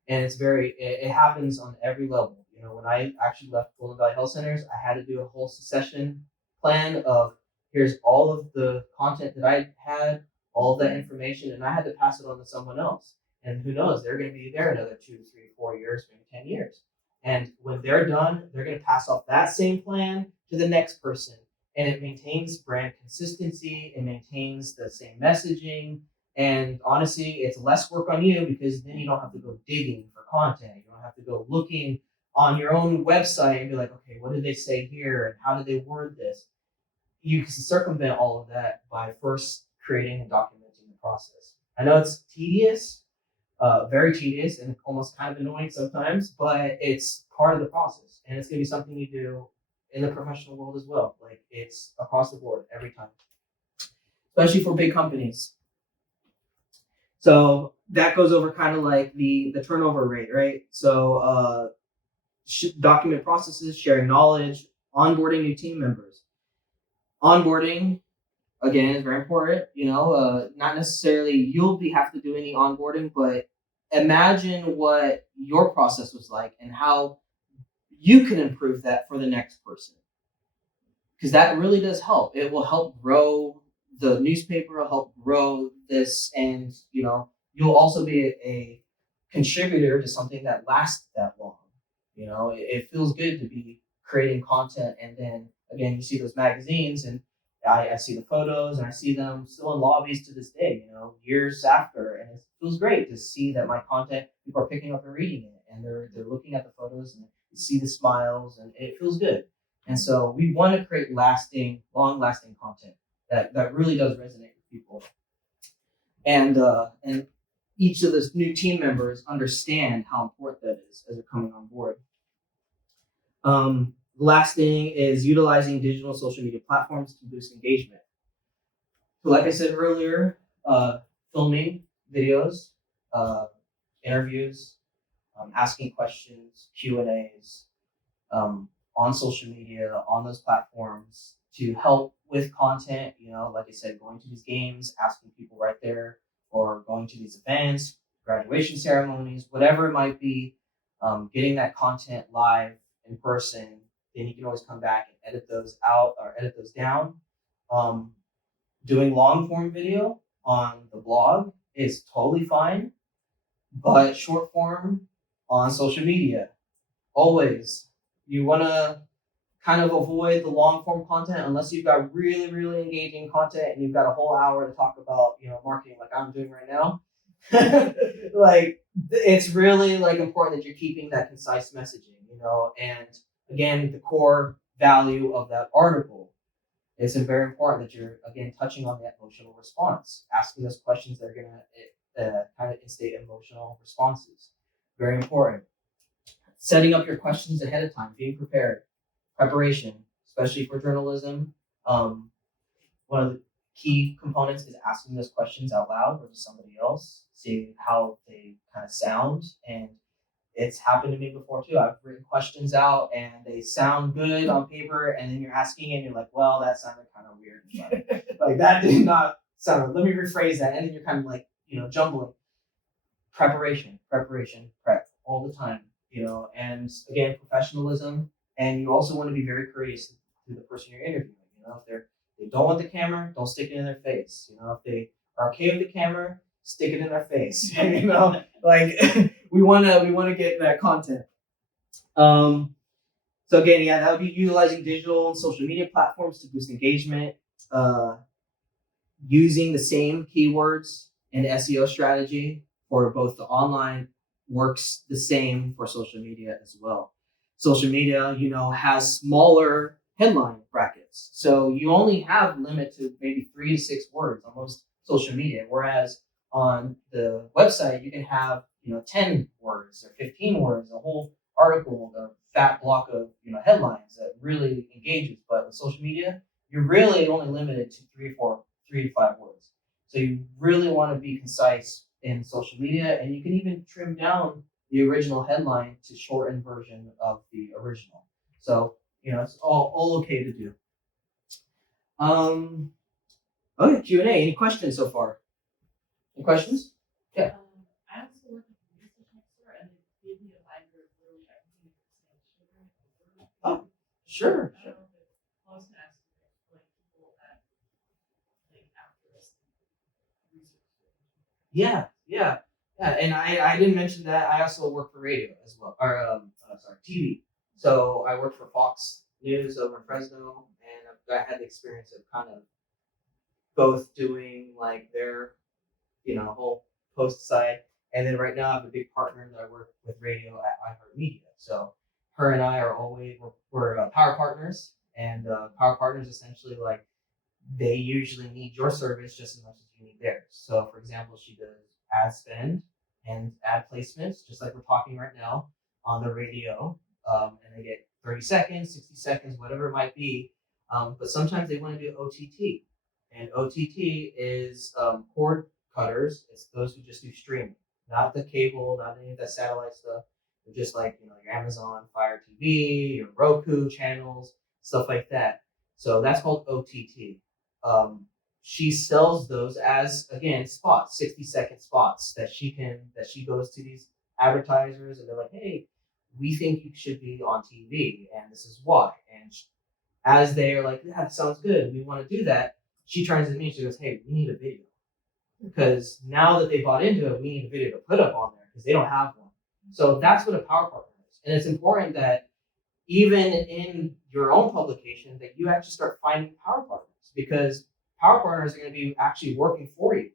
And it happens on every level. when I actually left Golden Valley Health Centers, I had to do a whole succession plan of here's all of the content that I had, all of that information, and I had to pass it on to someone else. And who knows, they're going to be there another 2, 3, 4 years, maybe 10 years. And when they're done, they're going to pass off that same plan to the next person. And it maintains brand consistency, it maintains the same messaging. And honestly, it's less work on you because then you don't have to go digging for content. You don't have to go looking on your own website and be like, okay, what did they say here? And how did they word this? You can circumvent all of that by first creating and documenting the process. I know it's tedious, very tedious and almost kind of annoying sometimes, but it's part of the process. And it's going to be something you do in the professional world as well. Like it's across the board every time, especially for big companies. So that goes over kind of like the turnover rate, right? So document processes, sharing knowledge, onboarding new team members. Onboarding, again, is very important. Not necessarily you'll have to do any onboarding, but imagine what your process was like and how you can improve that for the next person. Because that really does help. It will help grow the newspaper, will help grow this, and you'll also be a contributor to something that lasts that long. It feels good to be creating content, and then again, you see those magazines, and I see the photos, and I see them still in lobbies to this day. Years after, and it feels great to see that my content, people are picking up and reading it, and they're looking at the photos and you see the smiles, and it feels good. And so we want to create long-lasting content that really does resonate with people. And each of the new team members understand how important that is as they're coming on board. The last thing is utilizing digital social media platforms to boost engagement. So like I said earlier, filming videos, interviews, asking questions, Q&As, on social media, on those platforms to help with content, like I said, going to these games, asking people right there, or going to these events, graduation ceremonies, whatever it might be, getting that content live in person, then you can always come back and edit those out or edit those down. Doing long form video on the blog is totally fine, but short form on social media, always. You want to kind of avoid the long form content unless you've got really, really engaging content and you've got a whole hour to talk about, marketing like I'm doing right now. Like it's really important that you're keeping that concise messaging, and again, the core value of that article is very important that you're again touching on that emotional response, asking those questions that are going to kind of instate emotional responses. Very important. Setting up your questions ahead of time, being prepared, preparation, especially for journalism. One of the key components is asking those questions out loud or to somebody else, seeing how they kind of sound. And it's happened to me before too. I've written questions out and they sound good on paper, and then you're asking and you're like, well, that sounded kind of weird. Like that did not sound. Let me rephrase that, and then you're kind of like jumbling. Preparation, prep all the time. And again, professionalism, and you also want to be very courteous to the person you're interviewing. If they don't want the camera, don't stick it in their face. If they are okay with the camera, stick it in their face. Like we want to get that content. So again, that would be utilizing digital and social media platforms to boost engagement, using the same keywords and SEO strategy for both the online works the same for social media as well. Social media, has smaller headline brackets. So you only have limit to maybe 3 to 6 words on most social media. Whereas on the website, you can have, 10 words or 15 words, a whole article, a fat block of, headlines that really engages. But with social media, you're really only limited to 3 to 5 words. So you really want to be concise in social media, and you can even trim down the original headline to shorten version of the original. So, it's all okay to do. Okay, Q&A. Any questions so far? Any questions? Yeah. I also work at the research next door, and they gave me a library of literally everything in the Sure. I don't know if I was gonna ask you, like people that like after this research. Yeah. And I didn't mention that I also work for radio as well, or sorry, TV. So I work for Fox News over in Fresno, and I had the experience of kind of both doing like their, whole post side, and then right now I have a big partner that I work with radio at iHeartMedia. So her and I are always we're power partners, and power partners essentially like they usually need your service just as much as you need theirs. So, for example, she does ad spend and ad placements, just like we're talking right now on the radio, and they get 30 seconds, 60 seconds, whatever it might be. But sometimes they want to do OTT, and OTT is cord cutters. It's those who just do streaming, not the cable, not any of that satellite stuff. They're just like your Amazon Fire TV, your Roku channels, stuff like that. So that's called OTT. She sells those as again spots, 60-second spots that she goes to these advertisers and they're like, hey, we think you should be on TV and this is why. And as they are like, yeah, sounds good, we want to do that, she turns to me and she goes, hey, we need a video. Because now that they bought into it, we need a video to put up on there because they don't have one. So that's what a power partner is. And it's important that even in your own publication that you actually start finding power partners, because power partners are going to be actually working for you.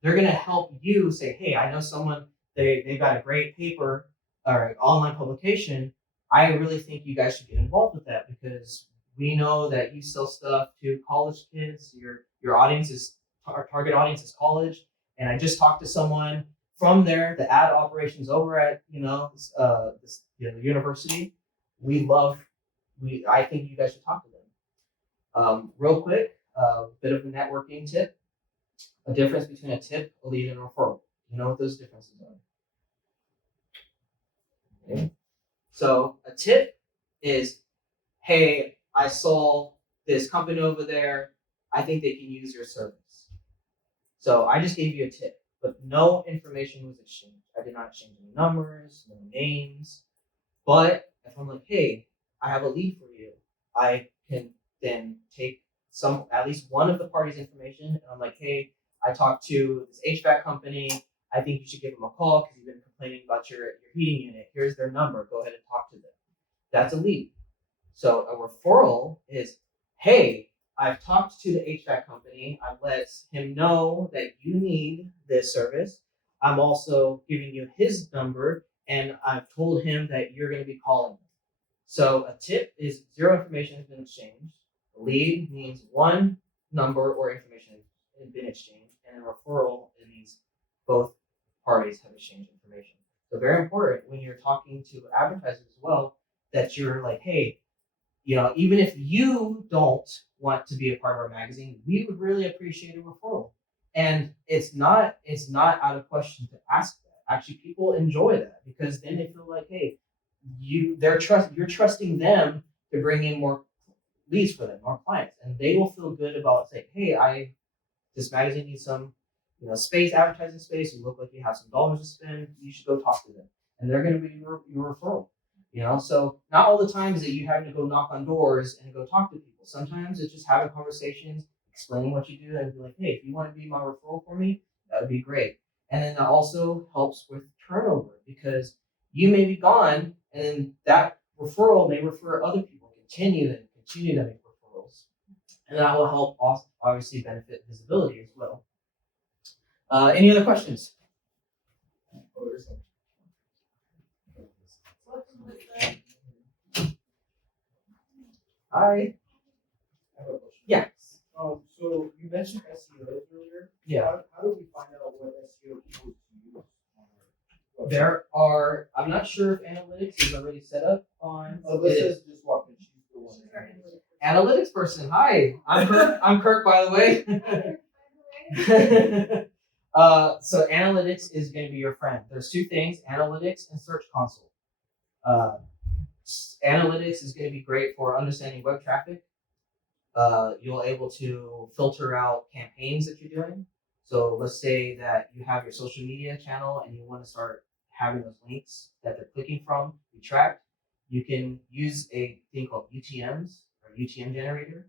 They're going to help you say, hey, I know someone, they've got a great paper or online publication. I really think you guys should get involved with that because we know that you sell stuff to college kids. Your audience is our target audience is college. And I just talked to someone from there, the ad operations over at the university. I think you guys should talk to them. Real quick, bit of a networking tip. A difference between a tip, a lead, and a referral. You know what those differences are? Okay. So a tip is, hey, I saw this company over there. I think they can use your service. So I just gave you a tip, but no information was exchanged. I did not exchange any numbers, no names. But if I'm like, hey, I have a lead for you, I can then take at least one of the party's information, and I'm like, hey, I talked to this HVAC company. I think you should give them a call because you've been complaining about your heating unit. Here's their number. Go ahead and talk to them. That's a lead. So a referral is, hey, I've talked to the HVAC company. I've let him know that you need this service. I'm also giving you his number, and I've told him that you're going to be calling him. So a tip is zero information has been exchanged. A lead means one number or information has been exchanged, and a referral it means both parties have exchanged information. So very important when you're talking to advertisers as well that you're like, hey, even if you don't want to be a part of our magazine, we would really appreciate a referral. And it's not out of question to ask that. Actually, people enjoy that because then they feel like, hey, you're trusting them to bring in more leads for them, more clients, and they will feel good about saying, hey, this magazine needs some, space, advertising space. You look like you have some dollars to spend. You should go talk to them, and they're going to be your referral. So not all the times that you having to go knock on doors and go talk to people. Sometimes it's just having conversations, explaining what you do, and be like, hey, if you want to be my referral for me, that would be great. And then that also helps with turnover because you may be gone, and then that referral may refer other people, continue to make referrals, and that will help also obviously benefit visibility as well. Any other questions? Hi. I have a question. Yeah. So you mentioned SEO earlier. Yeah. How do we find out what SEO keywords to use on our website? There are. I'm not sure if analytics is already set up on. Alyssa's just walked in. She's the one. Analytics person. Hi. I'm Kirk. I'm Kirk, by the way. So analytics is going to be your friend. There's two things: analytics and Search Console. Analytics is going to be great for understanding web traffic. You'll able to filter out campaigns that you're doing. So let's say that you have your social media channel and you want to start having those links that they're clicking from be tracked. you can use a thing called UTMs or UTM generator,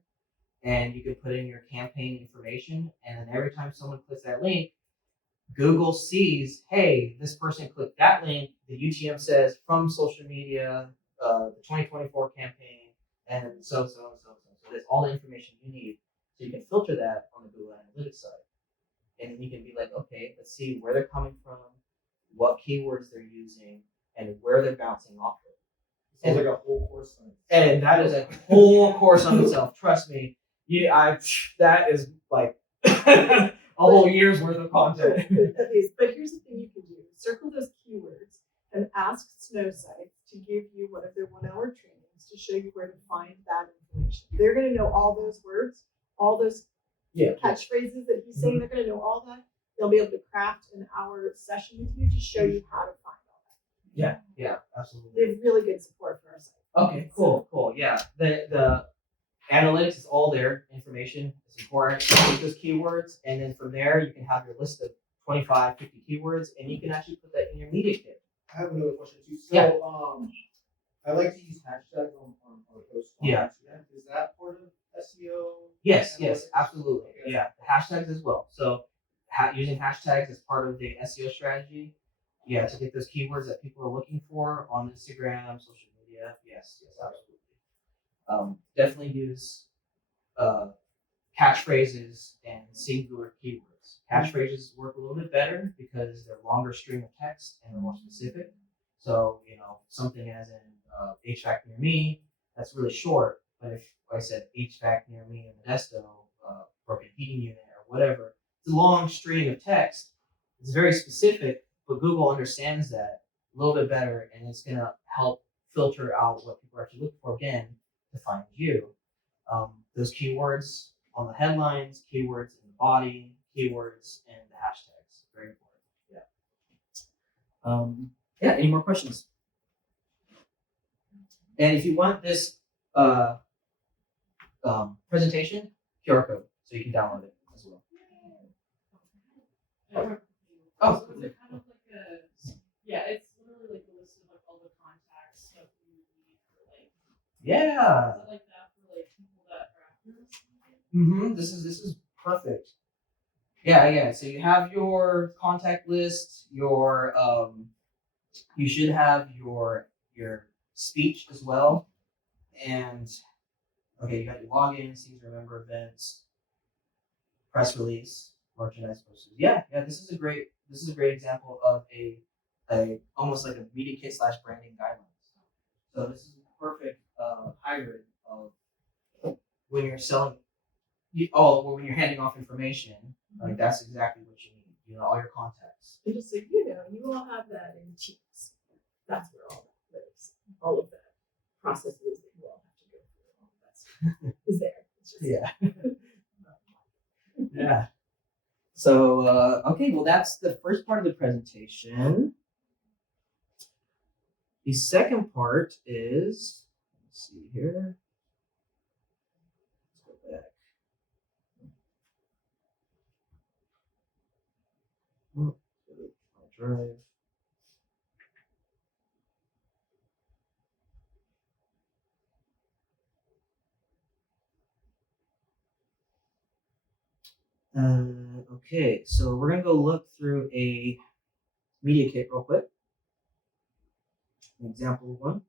and you can put in your campaign information, and then every time someone clicks that link, Google sees, hey, this person clicked that link. The UTM says from social media, the 2024 campaign, and so. That's all the information you need. So you can filter that on the Google Analytics side, and then you can be like, okay, let's see where they're coming from, what keywords they're using, and where they're bouncing off of. Sounds like a whole course on it. And that is a whole course on itself. Trust me. That is like a whole year's worth of content. Okay, but here's the thing you can do. Circle those keywords and ask Snowsight to give you one of their 1-hour trainings to show you where to find that information. They're gonna know all those words, all those Yeah. catchphrases that he's saying, they're gonna know all that. They'll be able to craft an hour session with you to show you how to find all that. Yeah, absolutely. They have really good support for our site. Okay, cool. Yeah. The analytics is all there, information. It's important. You take those keywords, and then from there you can have your list of 25, 50 keywords, and you can actually put that in your media kit. I have another question too. So, Yeah. I like to use hashtags on posts. On Yeah. Instagram. Is that part of SEO? Yes, analytics? absolutely. Okay. Yeah, the hashtags as well. So using hashtags as part of the SEO strategy. Yeah, to get those keywords that people are looking for on Instagram, social media. Yes, absolutely. Definitely use catchphrases and singular keywords. Catchphrases work a little bit better because they're longer string of text and they're more specific. So, something as in HVAC near me, that's really short. But if I said HVAC near me in Modesto, broken heating unit or whatever, it's a long string of text. It's very specific, but Google understands that a little bit better, and it's going to help filter out what people are actually looking for again to find you. Those keywords on the headlines, keywords in the body, keywords and the hashtags. Very important. Yeah. Any more questions? And if you want this presentation, QR code, so you can download it as well. Oh, So is it kind of like it's literally like a list of like all the contacts stuff you would need for like, Yeah. is it like that for like people that are after this? This is perfect. Yeah. So you have your contact list, your you should have your speech as well. And okay, you got your login, scenes, remember events, press release, merchandise posters. Yeah, this is a great example of a almost like a media kit / branding guidelines. So this is a perfect hybrid of when you're selling when you're handing off information, like that's exactly what you need. All your contacts. And just so you know, you all have that in Teams. That's where all that lives. All of that processes that you all have to go through. All of that stuff is there. It's just Yeah. So okay, well that's the first part of the presentation. The second part is, let's see here. Let's go back. Oh, drive. Okay, so we're gonna go look through a media kit real quick. An example of one.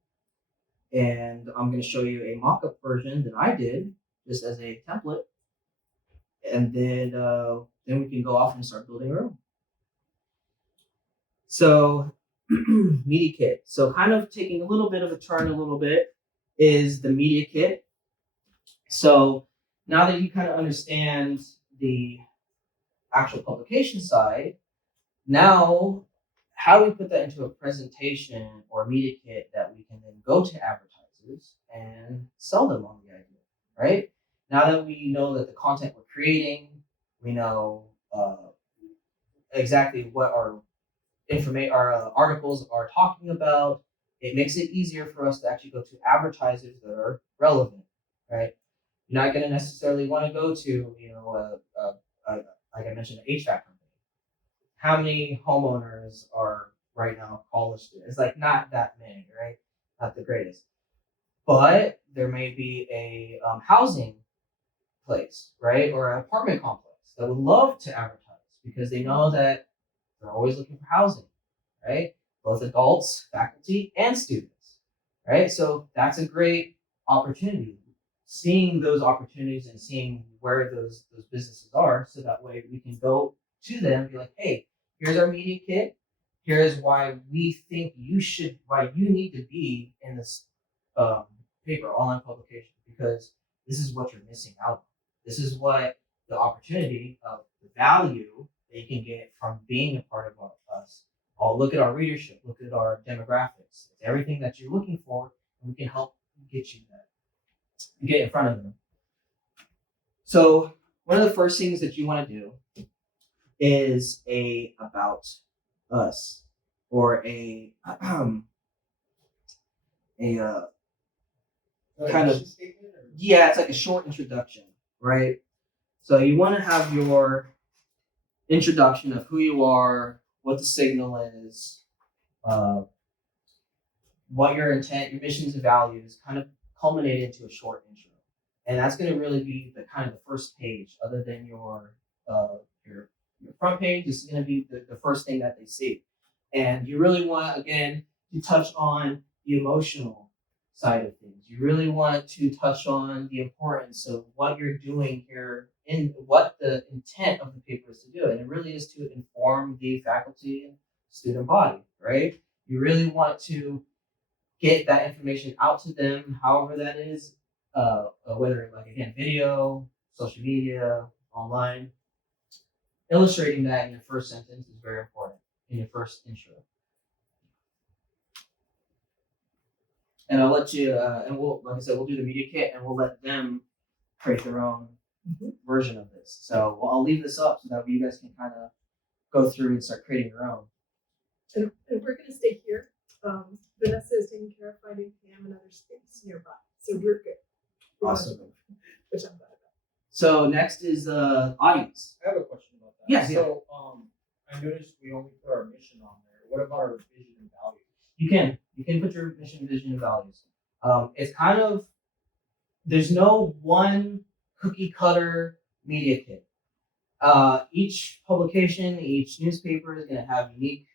And I'm gonna show you a mock-up version that I did just as a template. And then we can go off and start building our own. So media kit. So kind of taking a little bit of a turn a little bit is the media kit. So now that you kind of understand the actual publication side, now how do we put that into a presentation or a media kit that we can then go to advertisers and sell them on the idea, right? Now that we know that the content we're creating, we know exactly what our articles are talking about, it makes it easier for us to actually go to advertisers that are relevant, right? You're not going to necessarily want to go to, like I mentioned, an HVAC company. How many homeowners are right now college students? It's like not that many, right? not the greatest. But there may be a housing place, right, or an apartment complex that would love to advertise because they know that they're always looking for housing, right? Both adults, faculty, and students, right? So that's a great opportunity. Seeing those opportunities and seeing where those businesses are, so that way we can go to them and be like, hey, here's our media kit. Here's why we think why you need to be in this um, paper, online publication, because this is what you're missing out on. This is what the opportunity of the value that you can get from being a part of us. Oh, look at our readership, look at our demographics. It's everything that you're looking for, and we can help get you that, get in front of them. So one of the first things that you want to do is a about us, or a kind of, Mission statement or? yeah, it's like a short introduction, right? So you want to have your introduction of who you are, what the signal is, uh, what your intent, your missions and values, kind of culminate into a short intro, and that's going to really be the kind of the first page. Other than your front page, this is going to be the first thing that they see, and you really want, again, to touch on the emotional side of things. You really want to touch on the importance of what you're doing here and what the intent of the paper is to do. And it really is to inform the faculty and student body, right? You really want to get that information out to them, however that is, whether, like, again, video, social media, online. Illustrating that in your first sentence is very important, in your first intro. And I'll let you, and we'll, like I said, we'll do the media kit, and we'll let them create their own version of this. So I'll leave this up so that you guys can kind of go through and start creating your own. And we're gonna stay here. Vanessa is taking care of finding Pam and other space nearby, so we're good. We don't have to Awesome. move, which I'm glad about. So next is audience. I have a question about that. Yes, yeah. So, I noticed we only put our mission on there. What about our vision and values? You can put your mission, vision, and values. It's kind of, there's no one cookie cutter media kit. Each publication, each newspaper is going to have unique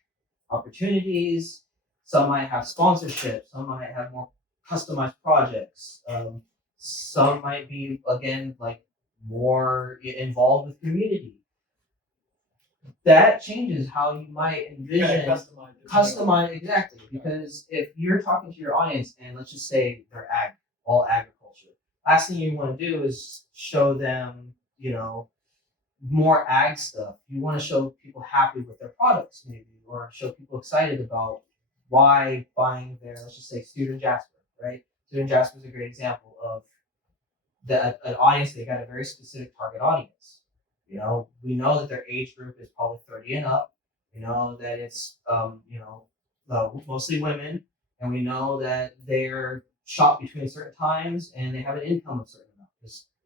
opportunities. Some might have sponsorship. Some might have more customized projects. Some might be, again, like, more involved with community. That changes how you might envision. Customize, exactly, because if you're talking to your audience and let's just say they're all agriculture, last thing you want to do is show them, more ag stuff. You want to show people happy with their products, maybe, or show people excited about why buying their, let's just say, Student Jasper, right? Student Jasper is a great example of an audience. They got a very specific target audience. We know that their age group is probably 30 and up. We know that it's mostly women, and we know that they're shop between certain times and they have an income of certain amount.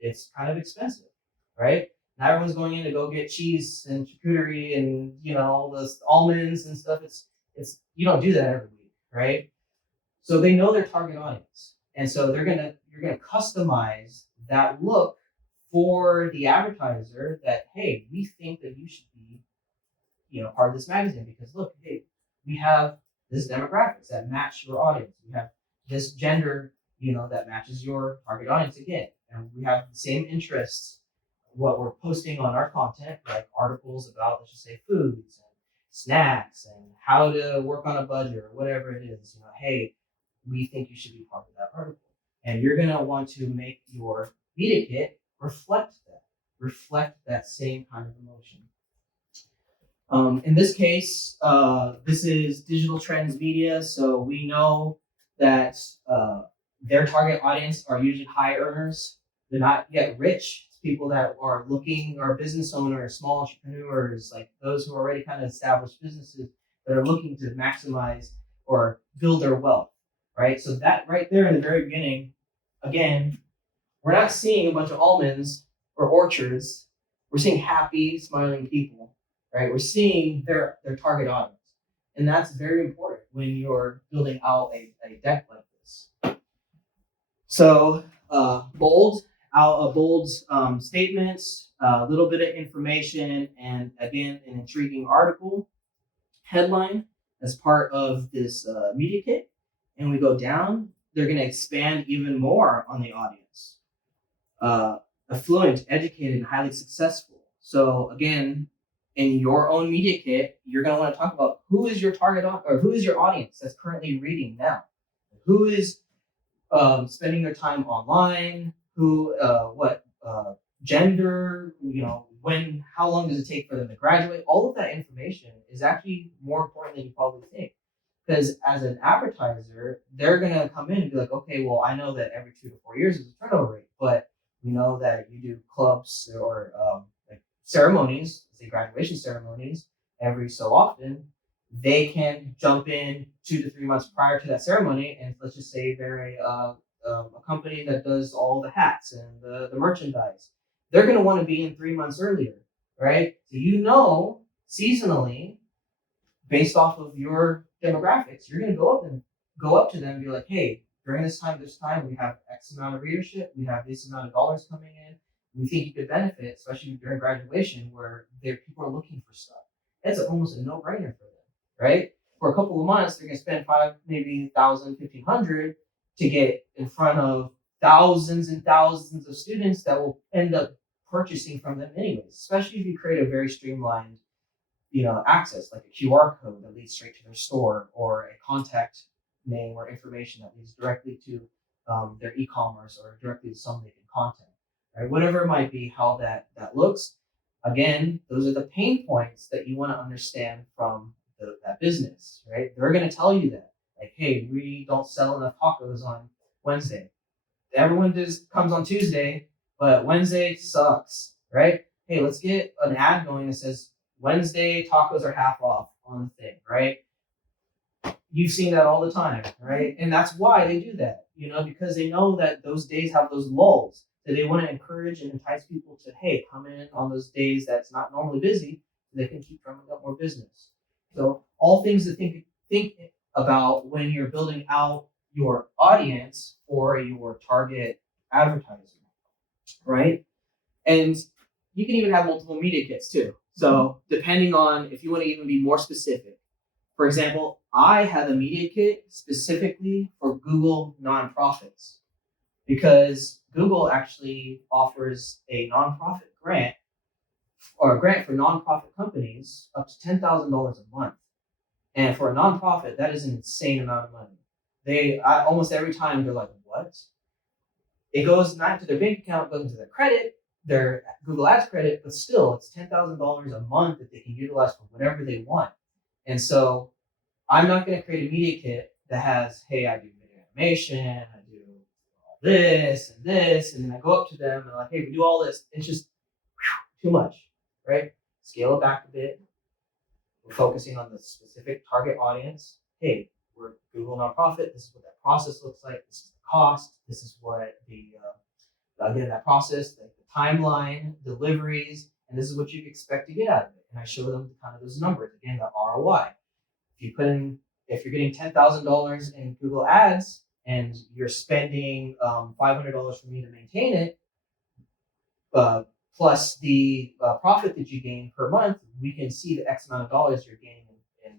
It's kind of expensive, right? Not everyone's going in to go get cheese and charcuterie and those almonds and stuff. It's you don't do that every week, right? So they know their target audience, and so you're gonna customize that look for the advertiser. That, hey, we think that you should be part of this magazine because look, hey, we have this demographics that match your audience. We have this gender, that matches your target audience again, and we have the same interests. What we're posting on our content, like articles about, let's just say, foods and snacks and how to work on a budget or whatever it is. Hey, we think you should be part of that article, and you're gonna want to make your media kit reflect that same kind of emotion. In this case, this is Digital Trends Media, so we know that their target audience are usually high earners. They're not yet rich. It's people that are business owners, small entrepreneurs, like those who are already kind of established businesses that are looking to maximize or build their wealth, right? So that right there in the very beginning, again, we're not seeing a bunch of almonds or orchards. We're seeing happy, smiling people, right? We're seeing their target audience. And that's very important when you're building out a deck like So bold statements, a little bit of information, and again, an intriguing article headline as part of this media kit. And we go down, they're going to expand even more on the audience. Affluent, educated, and highly successful. So again, in your own media kit, you're going to want to talk about who is your target or who is your audience that's currently reading now, who is spending their time online, who, what gender, how long does it take for them to graduate? All of that information is actually more important than you probably think. Because as an advertiser, they're gonna come in and be like, okay, well, I know that every 2 to 4 years is a turnover rate, but we know that you do clubs or like ceremonies, say graduation ceremonies, every so often. They can jump in 2 to 3 months prior to that ceremony, and let's just say they're a company that does all the hats and the merchandise. They're going to want to be in 3 months earlier, right? So seasonally, based off of your demographics, you're going to go up to them and be like, hey, during this time, we have X amount of readership, we have this amount of dollars coming in. We think you could benefit, especially during graduation, where people are looking for stuff. That's almost a no-brainer for them, right? For a couple of months, they're going to spend maybe 1,000, 1,500 to get in front of thousands and thousands of students that will end up purchasing from them anyways. Especially if you create a very streamlined, access, like a QR code that leads straight to their store, or a contact name or information that leads directly to their e-commerce, or directly to someone they can contact, right? Whatever it might be, how that looks. Again, those are the pain points that you want to understand from that business, right? They're going to tell you that, like, hey, we don't sell enough tacos on Wednesday. Everyone just comes on Tuesday, but Wednesday sucks, right? Hey, let's get an ad going that says Wednesday tacos are half off on the thing, right? You've seen that all the time, right? And that's why they do that, because they know that those days have those lulls. So they want to encourage and entice people to, hey, come in on those days that's not normally busy, so they can keep drumming up more business. So all things to think about when you're building out your audience for your target advertiser, right? And you can even have multiple media kits too. So depending on if you want to even be more specific. For example, I have a media kit specifically for Google nonprofits, because Google actually offers a nonprofit grant, or a grant for nonprofit companies up to $10,000 a month. And for a nonprofit, that is an insane amount of money. Almost every time they're like, what? It goes not to their bank account, it goes into their credit, their Google Ads credit, but still, it's $10,000 a month that they can utilize for whatever they want. And so I'm not going to create a media kit that has, hey, I do video animation, I do all this, and then I go up to them and like, hey, we do all this. It's just too much, right? Scale it back a bit. We're focusing on the specific target audience. Hey, we're Google nonprofit. This is what that process looks like. This is the cost. This is what that process, the timeline, deliveries, and this is what you expect to get out of it. And I show them kind of those numbers. Again, the ROI. If you're getting $10,000 in Google Ads and you're spending $500 for me to maintain it, plus the profit that you gain per month, we can see the X amount of dollars you're gaining in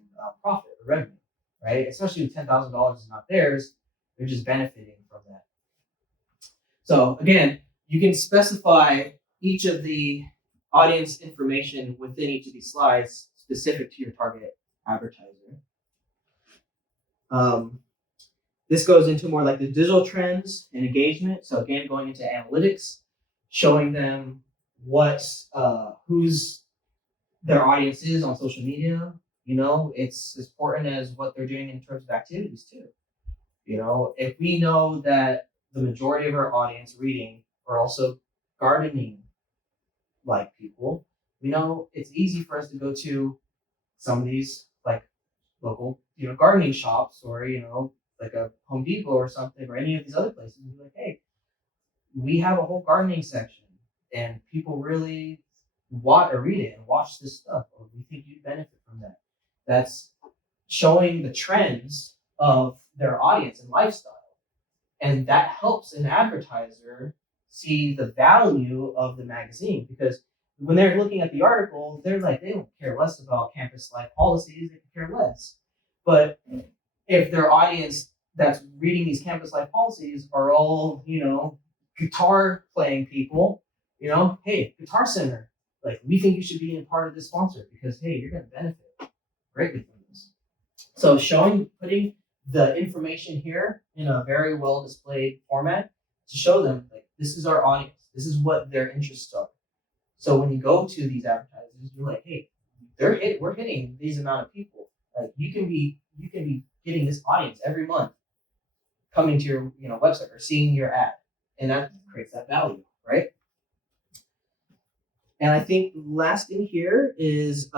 profit or revenue, right? Especially if $10,000 is not theirs, they're just benefiting from that. So again, you can specify each of the audience information within each of these slides specific to your target advertiser. This goes into more like the digital trends and engagement. So again, going into analytics, showing them who's their audience is on social media. It's as important as what they're doing in terms of activities too. If we know that the majority of our audience reading are also gardening like people, it's easy for us to go to some of these like local, gardening shops, or, like a Home Depot or something, or any of these other places, and be like, hey, we have a whole gardening section and people really want to read it and watch this stuff, or we think you'd benefit from that. That's showing the trends of their audience and lifestyle. And that helps an advertiser see the value of the magazine, because when they're looking at the article, they're like, they don't care less about campus life policies, they can care less. But if their audience that's reading these campus life policies are all, guitar playing people, hey, Guitar Center, like, we think you should be a part of this sponsor because, hey, you're going to benefit greatly from this. So putting the information here in a very well displayed format to show them, like, this is our audience, this is what their interests are. So when you go to these advertisers, you're like, hey, we're hitting these amount of people. Like, you can be getting this audience every month coming to your website or seeing your ad, and that creates that value, right? And I think last in here is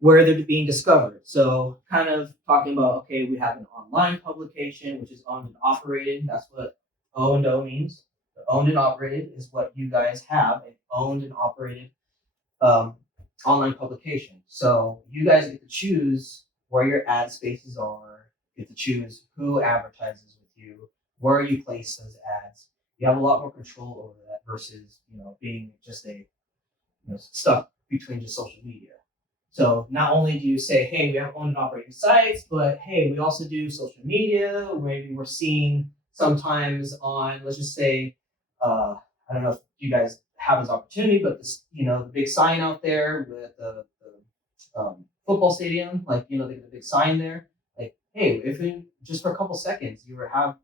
where they're being discovered. So kind of talking about, okay, we have an online publication, which is owned and operated. That's what O&O means. The owned and operated is what you guys have, an owned and operated online publication. So you guys get to choose where your ad spaces are, get to choose who advertises with you, where you place those ads. You have a lot more control over that versus, being just stuck between just social media. So not only do you say, hey, we have owned and operated sites, but hey, we also do social media. Maybe we're seeing sometimes on, let's just say, I don't know if you guys have this opportunity, but this, the big sign out there with the football stadium, like, the big sign there, like, hey, if we, just for a couple seconds, you have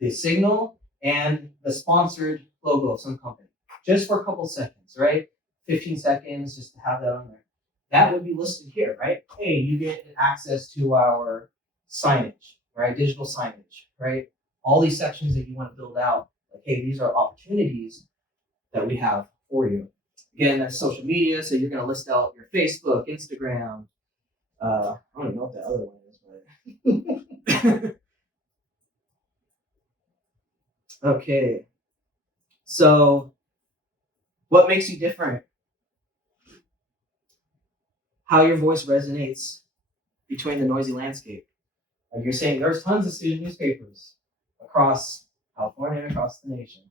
the signal and the sponsored logo of some company, just for a couple seconds, right? 15 seconds, just to have that on there. That would be listed here, right? Hey, you get access to our signage, right? Digital signage, right? All these sections that you want to build out, like, hey, these are opportunities that we have for you. Again, that's social media, so you're going to list out your Facebook, Instagram. I don't even know what the other one is, but okay. So, what makes you different? How your voice resonates between the noisy landscape. Like you're saying, there's tons of student newspapers across California and across the nation.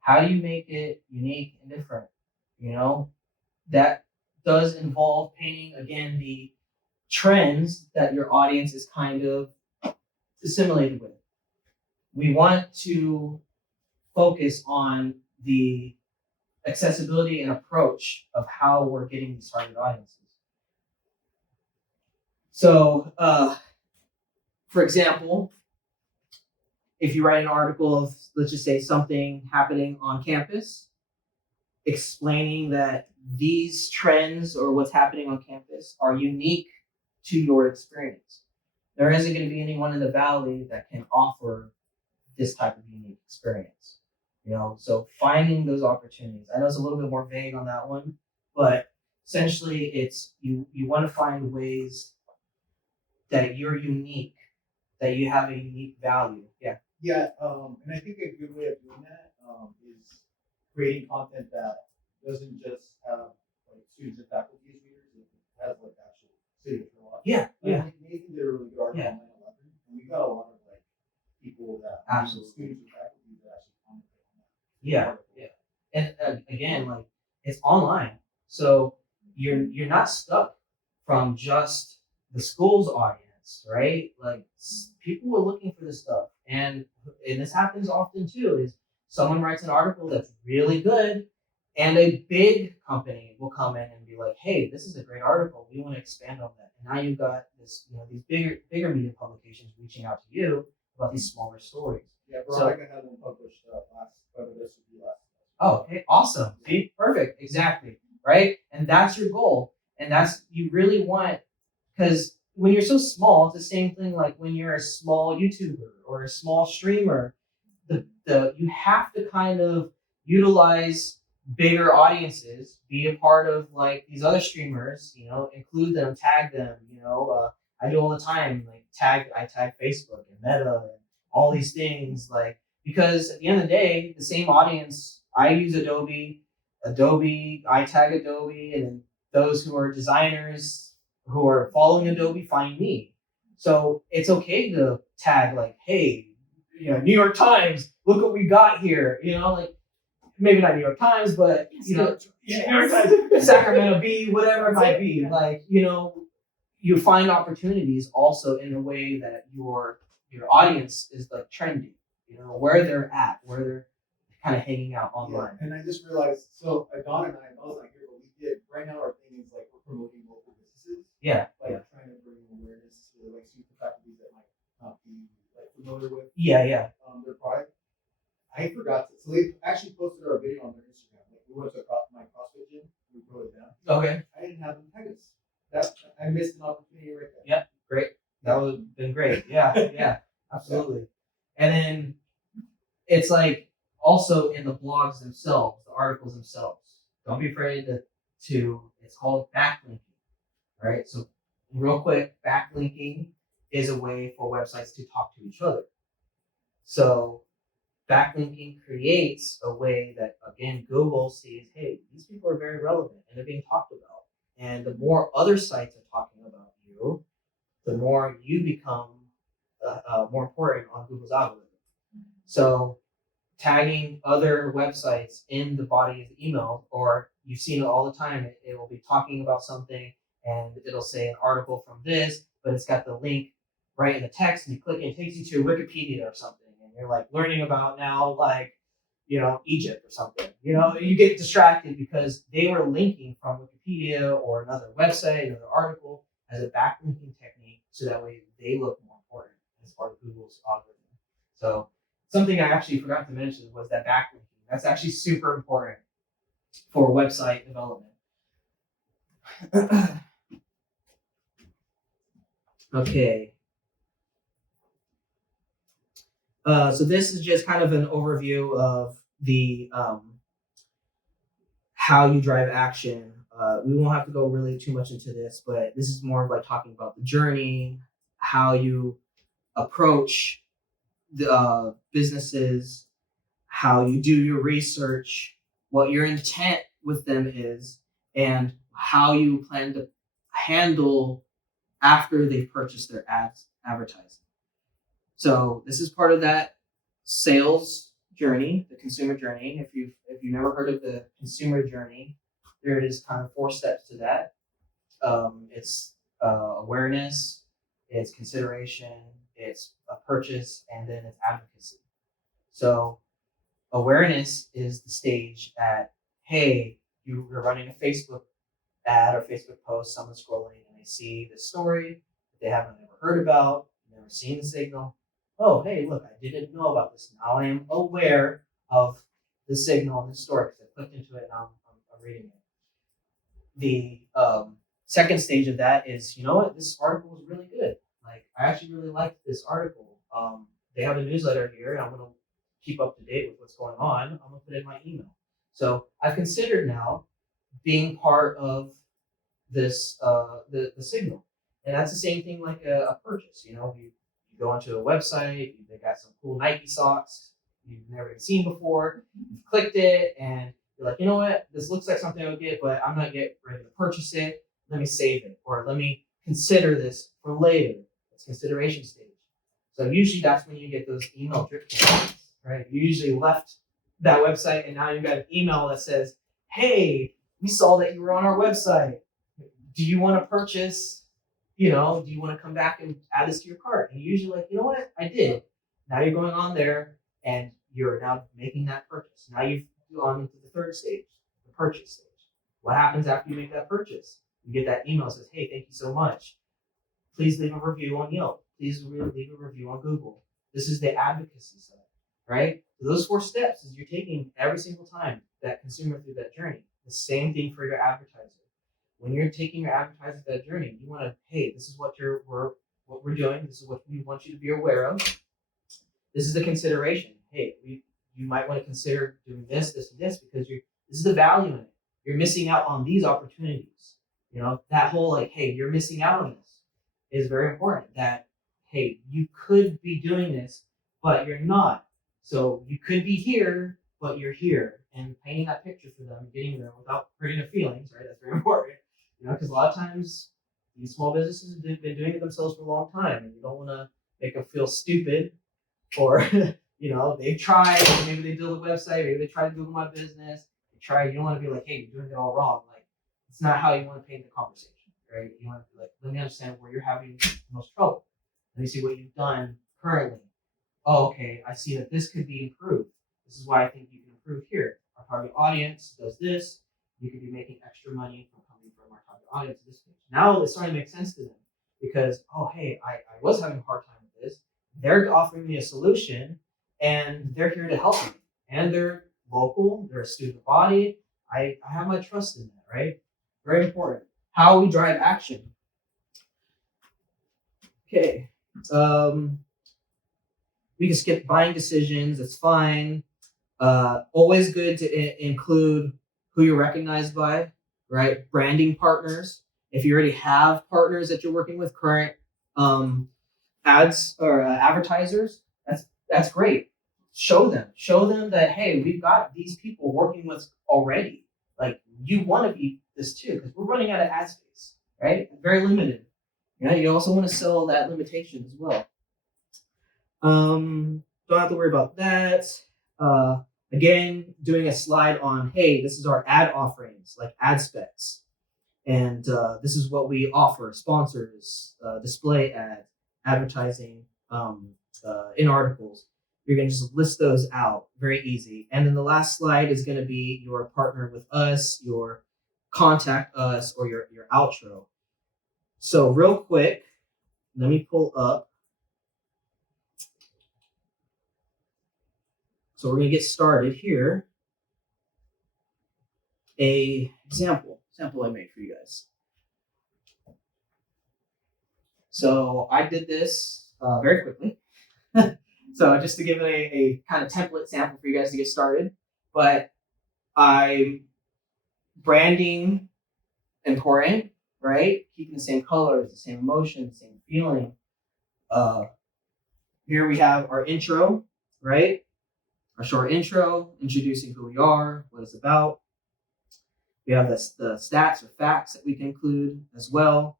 How do you make it unique and different? That does involve painting, again, the trends that your audience is kind of assimilated with. We want to focus on the accessibility and approach of how we're getting these target audiences. So, for example, if you write an article of, let's just say, something happening on campus, explaining that these trends or what's happening on campus are unique to your experience. There isn't going to be anyone in the Valley that can offer this type of unique experience. So finding those opportunities. I know it's a little bit more vague on that one, but essentially it's you want to find ways that you're unique, that you have a unique value. Yeah. Yeah, and I think a good way of doing that is creating content that doesn't just have like students and faculty as readers, it has like actual students a lot. Yeah. Nathan did a really good article on 9/11, and we got a lot of like people that Absolutely. students and faculty that actually commented on that. Yeah. And again, like, it's online, so you're not stuck from just the school's audience, right? Like, people are looking for this stuff, and this happens often too. Is someone writes an article that's really good, and a big company will come in and be like, "Hey, this is a great article. We want to expand on that." And now you've got this, these bigger media publications reaching out to you about these smaller stories. Yeah, Veronica had one published last. Oh, okay, awesome. See, perfect, exactly, right? And that's your goal, and that's you really want, because when you're so small, it's the same thing like when you're a small YouTuber or a small streamer. You have to kind of utilize bigger audiences, be a part of like these other streamers, include them, tag them. I do all the time, like I tag Facebook and Meta and all these things, like, because at the end of the day, the same audience. I use Adobe, I tag Adobe, and then those who are designers who are following Adobe find me. So it's okay to tag like, hey, New York Times, look what we got here. Like maybe not New York Times, but New York Times, Sacramento Bee, whatever it might be. Yeah. Like, you find opportunities also in a way that your audience is like trending, where they're at, where they're kind of hanging out online. And I just realized, so Don and I was not here, but we did. Right now, our thing is like we're promoting local businesses, Yeah. like trying to bring awareness to like student faculty that might not be like familiar with Yeah. their product. I forgot to. So they actually posted our video on their Instagram. Like we went to my CrossFit gym, we wrote it down. Okay. I didn't have them tag us. I missed an opportunity right there. Yeah. Great. That would have been great. Yeah. Absolutely. And then it's like also in the blogs themselves, the articles themselves. Don't be afraid to it's called backlinking. Right? So real quick, backlinking is a way for websites to talk to each other. So backlinking creates a way that, again, Google sees, hey, these people are very relevant and they're being talked about. And the more other sites are talking about you, the more you become more important on Google's algorithm. So tagging other websites in the body of the email, or you've seen it all the time, it will be talking about something and it'll say an article from this, but it's got the link right in the text, and you click it takes you to Wikipedia or something, and you're like learning about now like Egypt or something. You get distracted because they were linking from Wikipedia or another website, another article as a backlinking technique, so that way they look more important as part of Google's algorithm. So something I actually forgot to mention was that backlinking. That's actually super important for website development. Okay. So this is just kind of an overview of the how you drive action. We won't have to go really too much into this, but this is more of like talking about the journey, how you approach the businesses, how you do your research, what your intent with them is, and how you plan to handle after they've purchased their advertising. So this is part of that sales journey, the consumer journey. If you've never heard of the consumer journey, there is kind of 4 steps to that. It's awareness, it's consideration, it's a purchase, and then it's advocacy. So awareness is the stage at, hey, you're running a Facebook ad or Facebook post, someone's scrolling and they see the story that they haven't ever heard about, never seen the signal. Oh, hey, look, I didn't know about this. Now I am aware of the signal in the story because I clicked into it and I'm reading it. The second stage of that is, this article is really good. Like, I actually really liked this article. They have a newsletter here, and I'm going to keep up to date with what's going on. I'm going to put in my email. So I've considered now being part of this, the signal. And that's the same thing like a purchase. You go onto a website, they got some cool Nike socks you've never seen before. You've clicked it, and you're like, you know what? This looks like something I would get, but I'm not getting ready to purchase it. Let me save it, or let me consider this for later. It's consideration stage. So usually that's when you get those email drip campaigns, right? You usually left that website, and now you've got an email that says, hey, we saw that you were on our website. Do you want to purchase? Do you want to come back and add this to your cart? And you're usually like, you know what? I did. Now you're going on there and you're now making that purchase. Now you've gone into the third stage, the purchase stage. What happens after you make that purchase? You get that email that says, hey, thank you so much. Please leave a review on Yelp. Please leave a review on Google. This is the advocacy side, right? So those 4 steps is you're taking every single time that consumer through that journey. The same thing for your advertiser. When you're taking your advertiser through that journey, you want to, hey, this is what we're doing. This is what we want you to be aware of. This is the consideration. Hey, you might want to consider doing this, this, and this because this is the value in it. You're missing out on these opportunities. That whole like, hey, you're missing out on this is very important. That, hey, you could be doing this, but you're not. So you could be here, but you're here. And painting that picture for them, getting there without hurting their feelings, right? That's very important. Because a lot of times these small businesses have been doing it themselves for a long time, and you don't want to make them feel stupid, or they've tried. Maybe they build a website, maybe they try to Google My Business. They try. You don't want to be like, hey, you're doing it all wrong. Like, it's not how you want to paint the conversation, right? You want to be like, let me understand where you're having the most trouble. Let me see what you've done currently. Oh, okay, I see that this could be improved. This is why I think you can improve here. Our target audience does this. You could be making extra money from coming from our target audience to this page. Now it's starting to make sense to them because, oh, hey, I was having a hard time with this. They're offering me a solution and they're here to help me. And they're local, they're a student body. I have my trust in that, right? Very important. How we drive action. Okay. We can skip buying decisions. It's fine. Always good to include who you're recognized by, right? Branding partners. If you already have partners that you're working with, current ads or advertisers, that's great. Show them that, hey, we've got these people working with already. Like, you want to be this too, because we're running out of ad space, right? Very limited. You also want to sell that limitation as well. Don't have to worry about that. Again, doing a slide on, hey, this is our ad offerings, like ad specs. And this is what we offer: sponsors, display ads, advertising in articles. You're going to just list those out. Very easy. And then the last slide is going to be your partner with us, your contact us, or your outro. So real quick, let me pull up. So we're going to get started here. A sample I made for you guys. So I did this very quickly. So just to give it a kind of template sample for you guys to get started. But I'm branding important, right? Keeping the same colors, the same emotion, the same feeling. Here we have our intro, right? Our short intro, introducing who we are, what it's about. We have the stats or facts that we can include as well.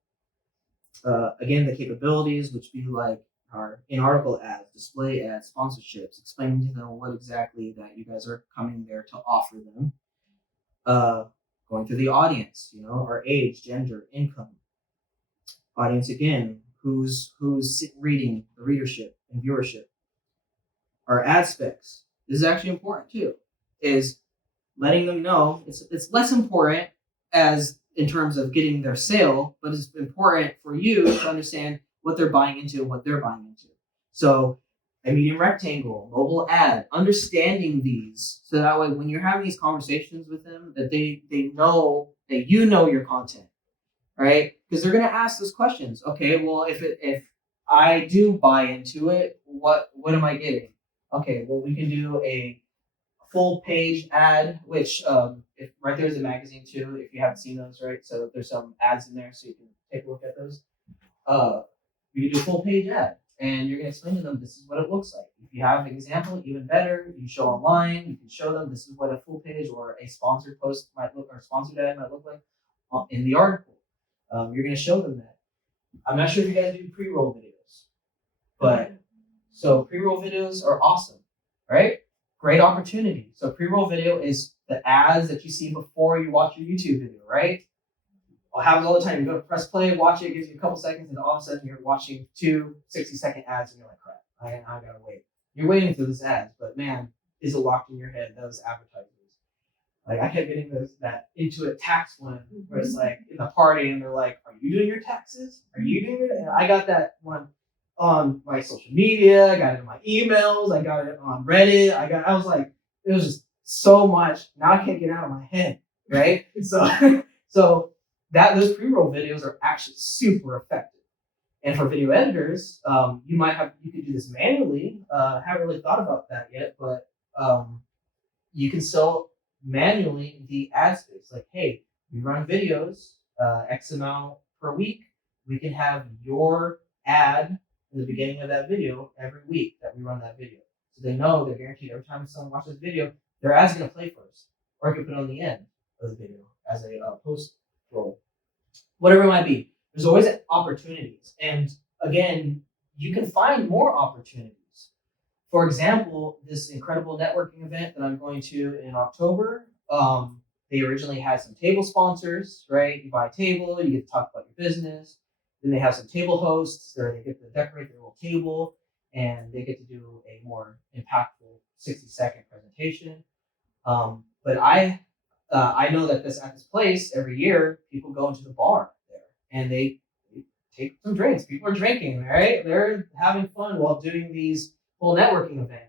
Again, the capabilities, which be like our in-article ads, display ads, sponsorships, explaining to them what exactly that you guys are coming there to offer them. Going through the audience, our age, gender, income. Audience again, who's reading, the readership and viewership. Our ad specs. This is actually important too, is letting them know it's less important as in terms of getting their sale, but it's important for you to understand what they're buying into and what they're buying into. So a medium rectangle, mobile ad, understanding these so that way when you're having these conversations with them, that they know that you know your content, right? Because they're going to ask those questions. Okay, well, if I do buy into it, what am I getting? Okay, well, we can do a full page ad, which if right there's a magazine too, if you haven't seen those, right? So there's some ads in there, so you can take a look at those. You can do a full page ad, and you're gonna explain to them this is what it looks like. If you have an example, even better. You show online, you can show them this is what a full page or a sponsored post might look, or sponsored ad might look like in the article. You're gonna show them that. I'm not sure if you guys do pre-roll videos, but so pre-roll videos are awesome, right? Great opportunity. So pre-roll video is the ads that you see before you watch your YouTube video, right? It happens all the time. You go to press play, watch it, gives you a couple seconds, and all of a sudden you're watching 2 60-second ads, and you're like, crap, I gotta wait. You're waiting for this ads, but man, is it locked in your head, those advertisers. Like I kept getting that Intuit tax one where it's like in the party and they're like, are you doing your taxes? Are you doing it? And I got that one on my social media, I got it in my emails, I got it on Reddit, I was like, it was just so much. Now I can't get out of my head, right? So those pre-roll videos are actually super effective. And for video editors, you could do this manually. Haven't really thought about that yet, but you can sell manually the ad space. Like, hey, we run videos, X amount per week. We can have your ad in the beginning of that video every week that we run that video. So they know they're guaranteed every time someone watches the video, their ad's going to play first. Or you can put it on the end of the video as a post roll. Whatever it might be. there's always opportunities. And again, you can find more opportunities. For example, this incredible networking event that I'm going to in October, they originally had some table sponsors, right? You buy a table, you get to talk about your business. Then they have some table hosts, or they get to decorate their little table, and they get to do a more impactful 60-second presentation. But I know that at this place every year, people go into the bar there and they take some drinks. People are drinking, right? They're having fun while doing these whole networking event.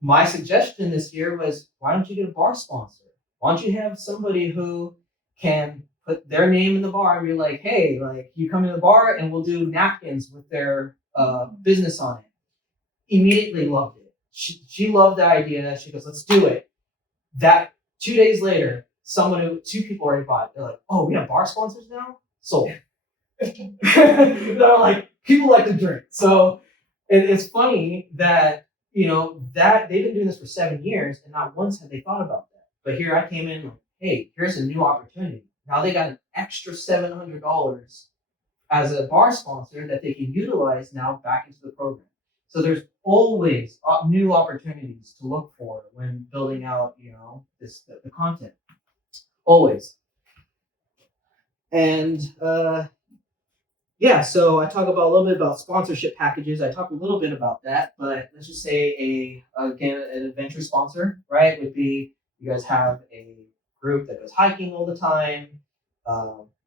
My suggestion this year was, why don't you get a bar sponsor? Why don't you have somebody who can put their name in the bar and be like, hey, like you come to the bar and we'll do napkins with their business on it. Immediately loved it. She loved the idea. She goes, let's do it. That 2 days later, two people already bought it. They're like, oh, we have bar sponsors now? Sold. They're like, people like to drink. So it's funny that, that they've been doing this for 7 years and not once had they thought about that. But here I came in like, hey, here's a new opportunity. Now they got an extra $700 as a bar sponsor that they can utilize now back into the program. So there's always new opportunities to look for when building out, the content. Always. And so I talk about a little bit about sponsorship packages. I talk a little bit about that, but let's just say an adventure sponsor, right, would be you guys have a group that goes hiking all the time,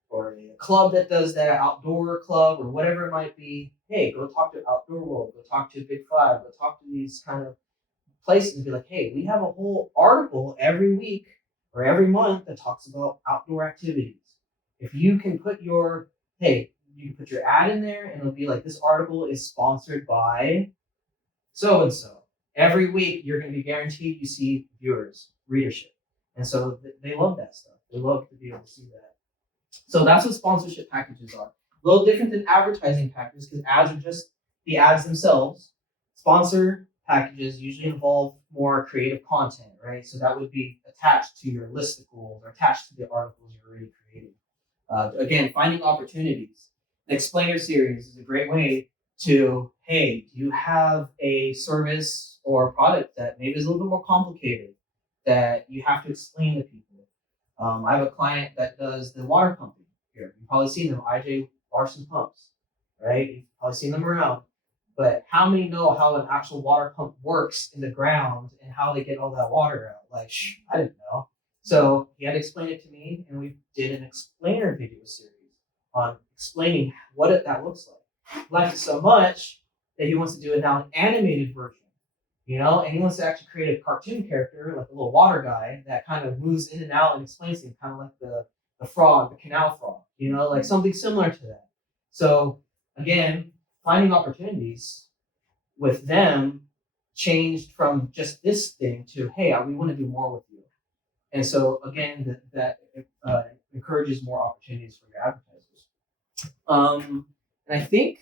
or a club that does that, outdoor club or whatever it might be. Hey, go talk to Outdoor World, go talk to Big Five, go talk to these kind of places and be like, hey, we have a whole article every week or every month that talks about outdoor activities. If you can put you can put your ad in there and it'll be like, this article is sponsored by so-and-so. Every week, you're going to be guaranteed you see viewers, readership. And so they love that stuff. They love to be able to see that. So that's what sponsorship packages are. A little different than advertising packages because ads are just the ads themselves. Sponsor packages usually involve more creative content, right? So that would be attached to your listicles or attached to the articles you're already creating. Again, finding opportunities. An explainer series is a great way to, hey, do you have a service or product that maybe is a little bit more complicated that you have to explain to people? I have a client that does the water pumping here. You've probably seen them, IJ Larson Pumps, right? You've probably seen them around. But how many know how an actual water pump works in the ground and how they get all that water out? Like, I didn't know. So he had to explain it to me, and we did an explainer video series on explaining what that looks like. He liked it so much that he wants to do it now an animated version. And he wants to actually create a cartoon character, like a little water guy that kind of moves in and out and explains things, kind of like the frog, the canal frog, like something similar to that. So again, finding opportunities with them changed from just this thing to, hey, we want to do more with you. And so again, that encourages more opportunities for your advertisers. And I think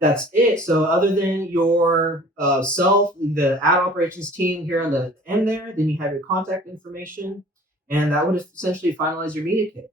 that's it. So other than your the ad operations team here on the end there, then you have your contact information, and that would essentially finalize your media kit.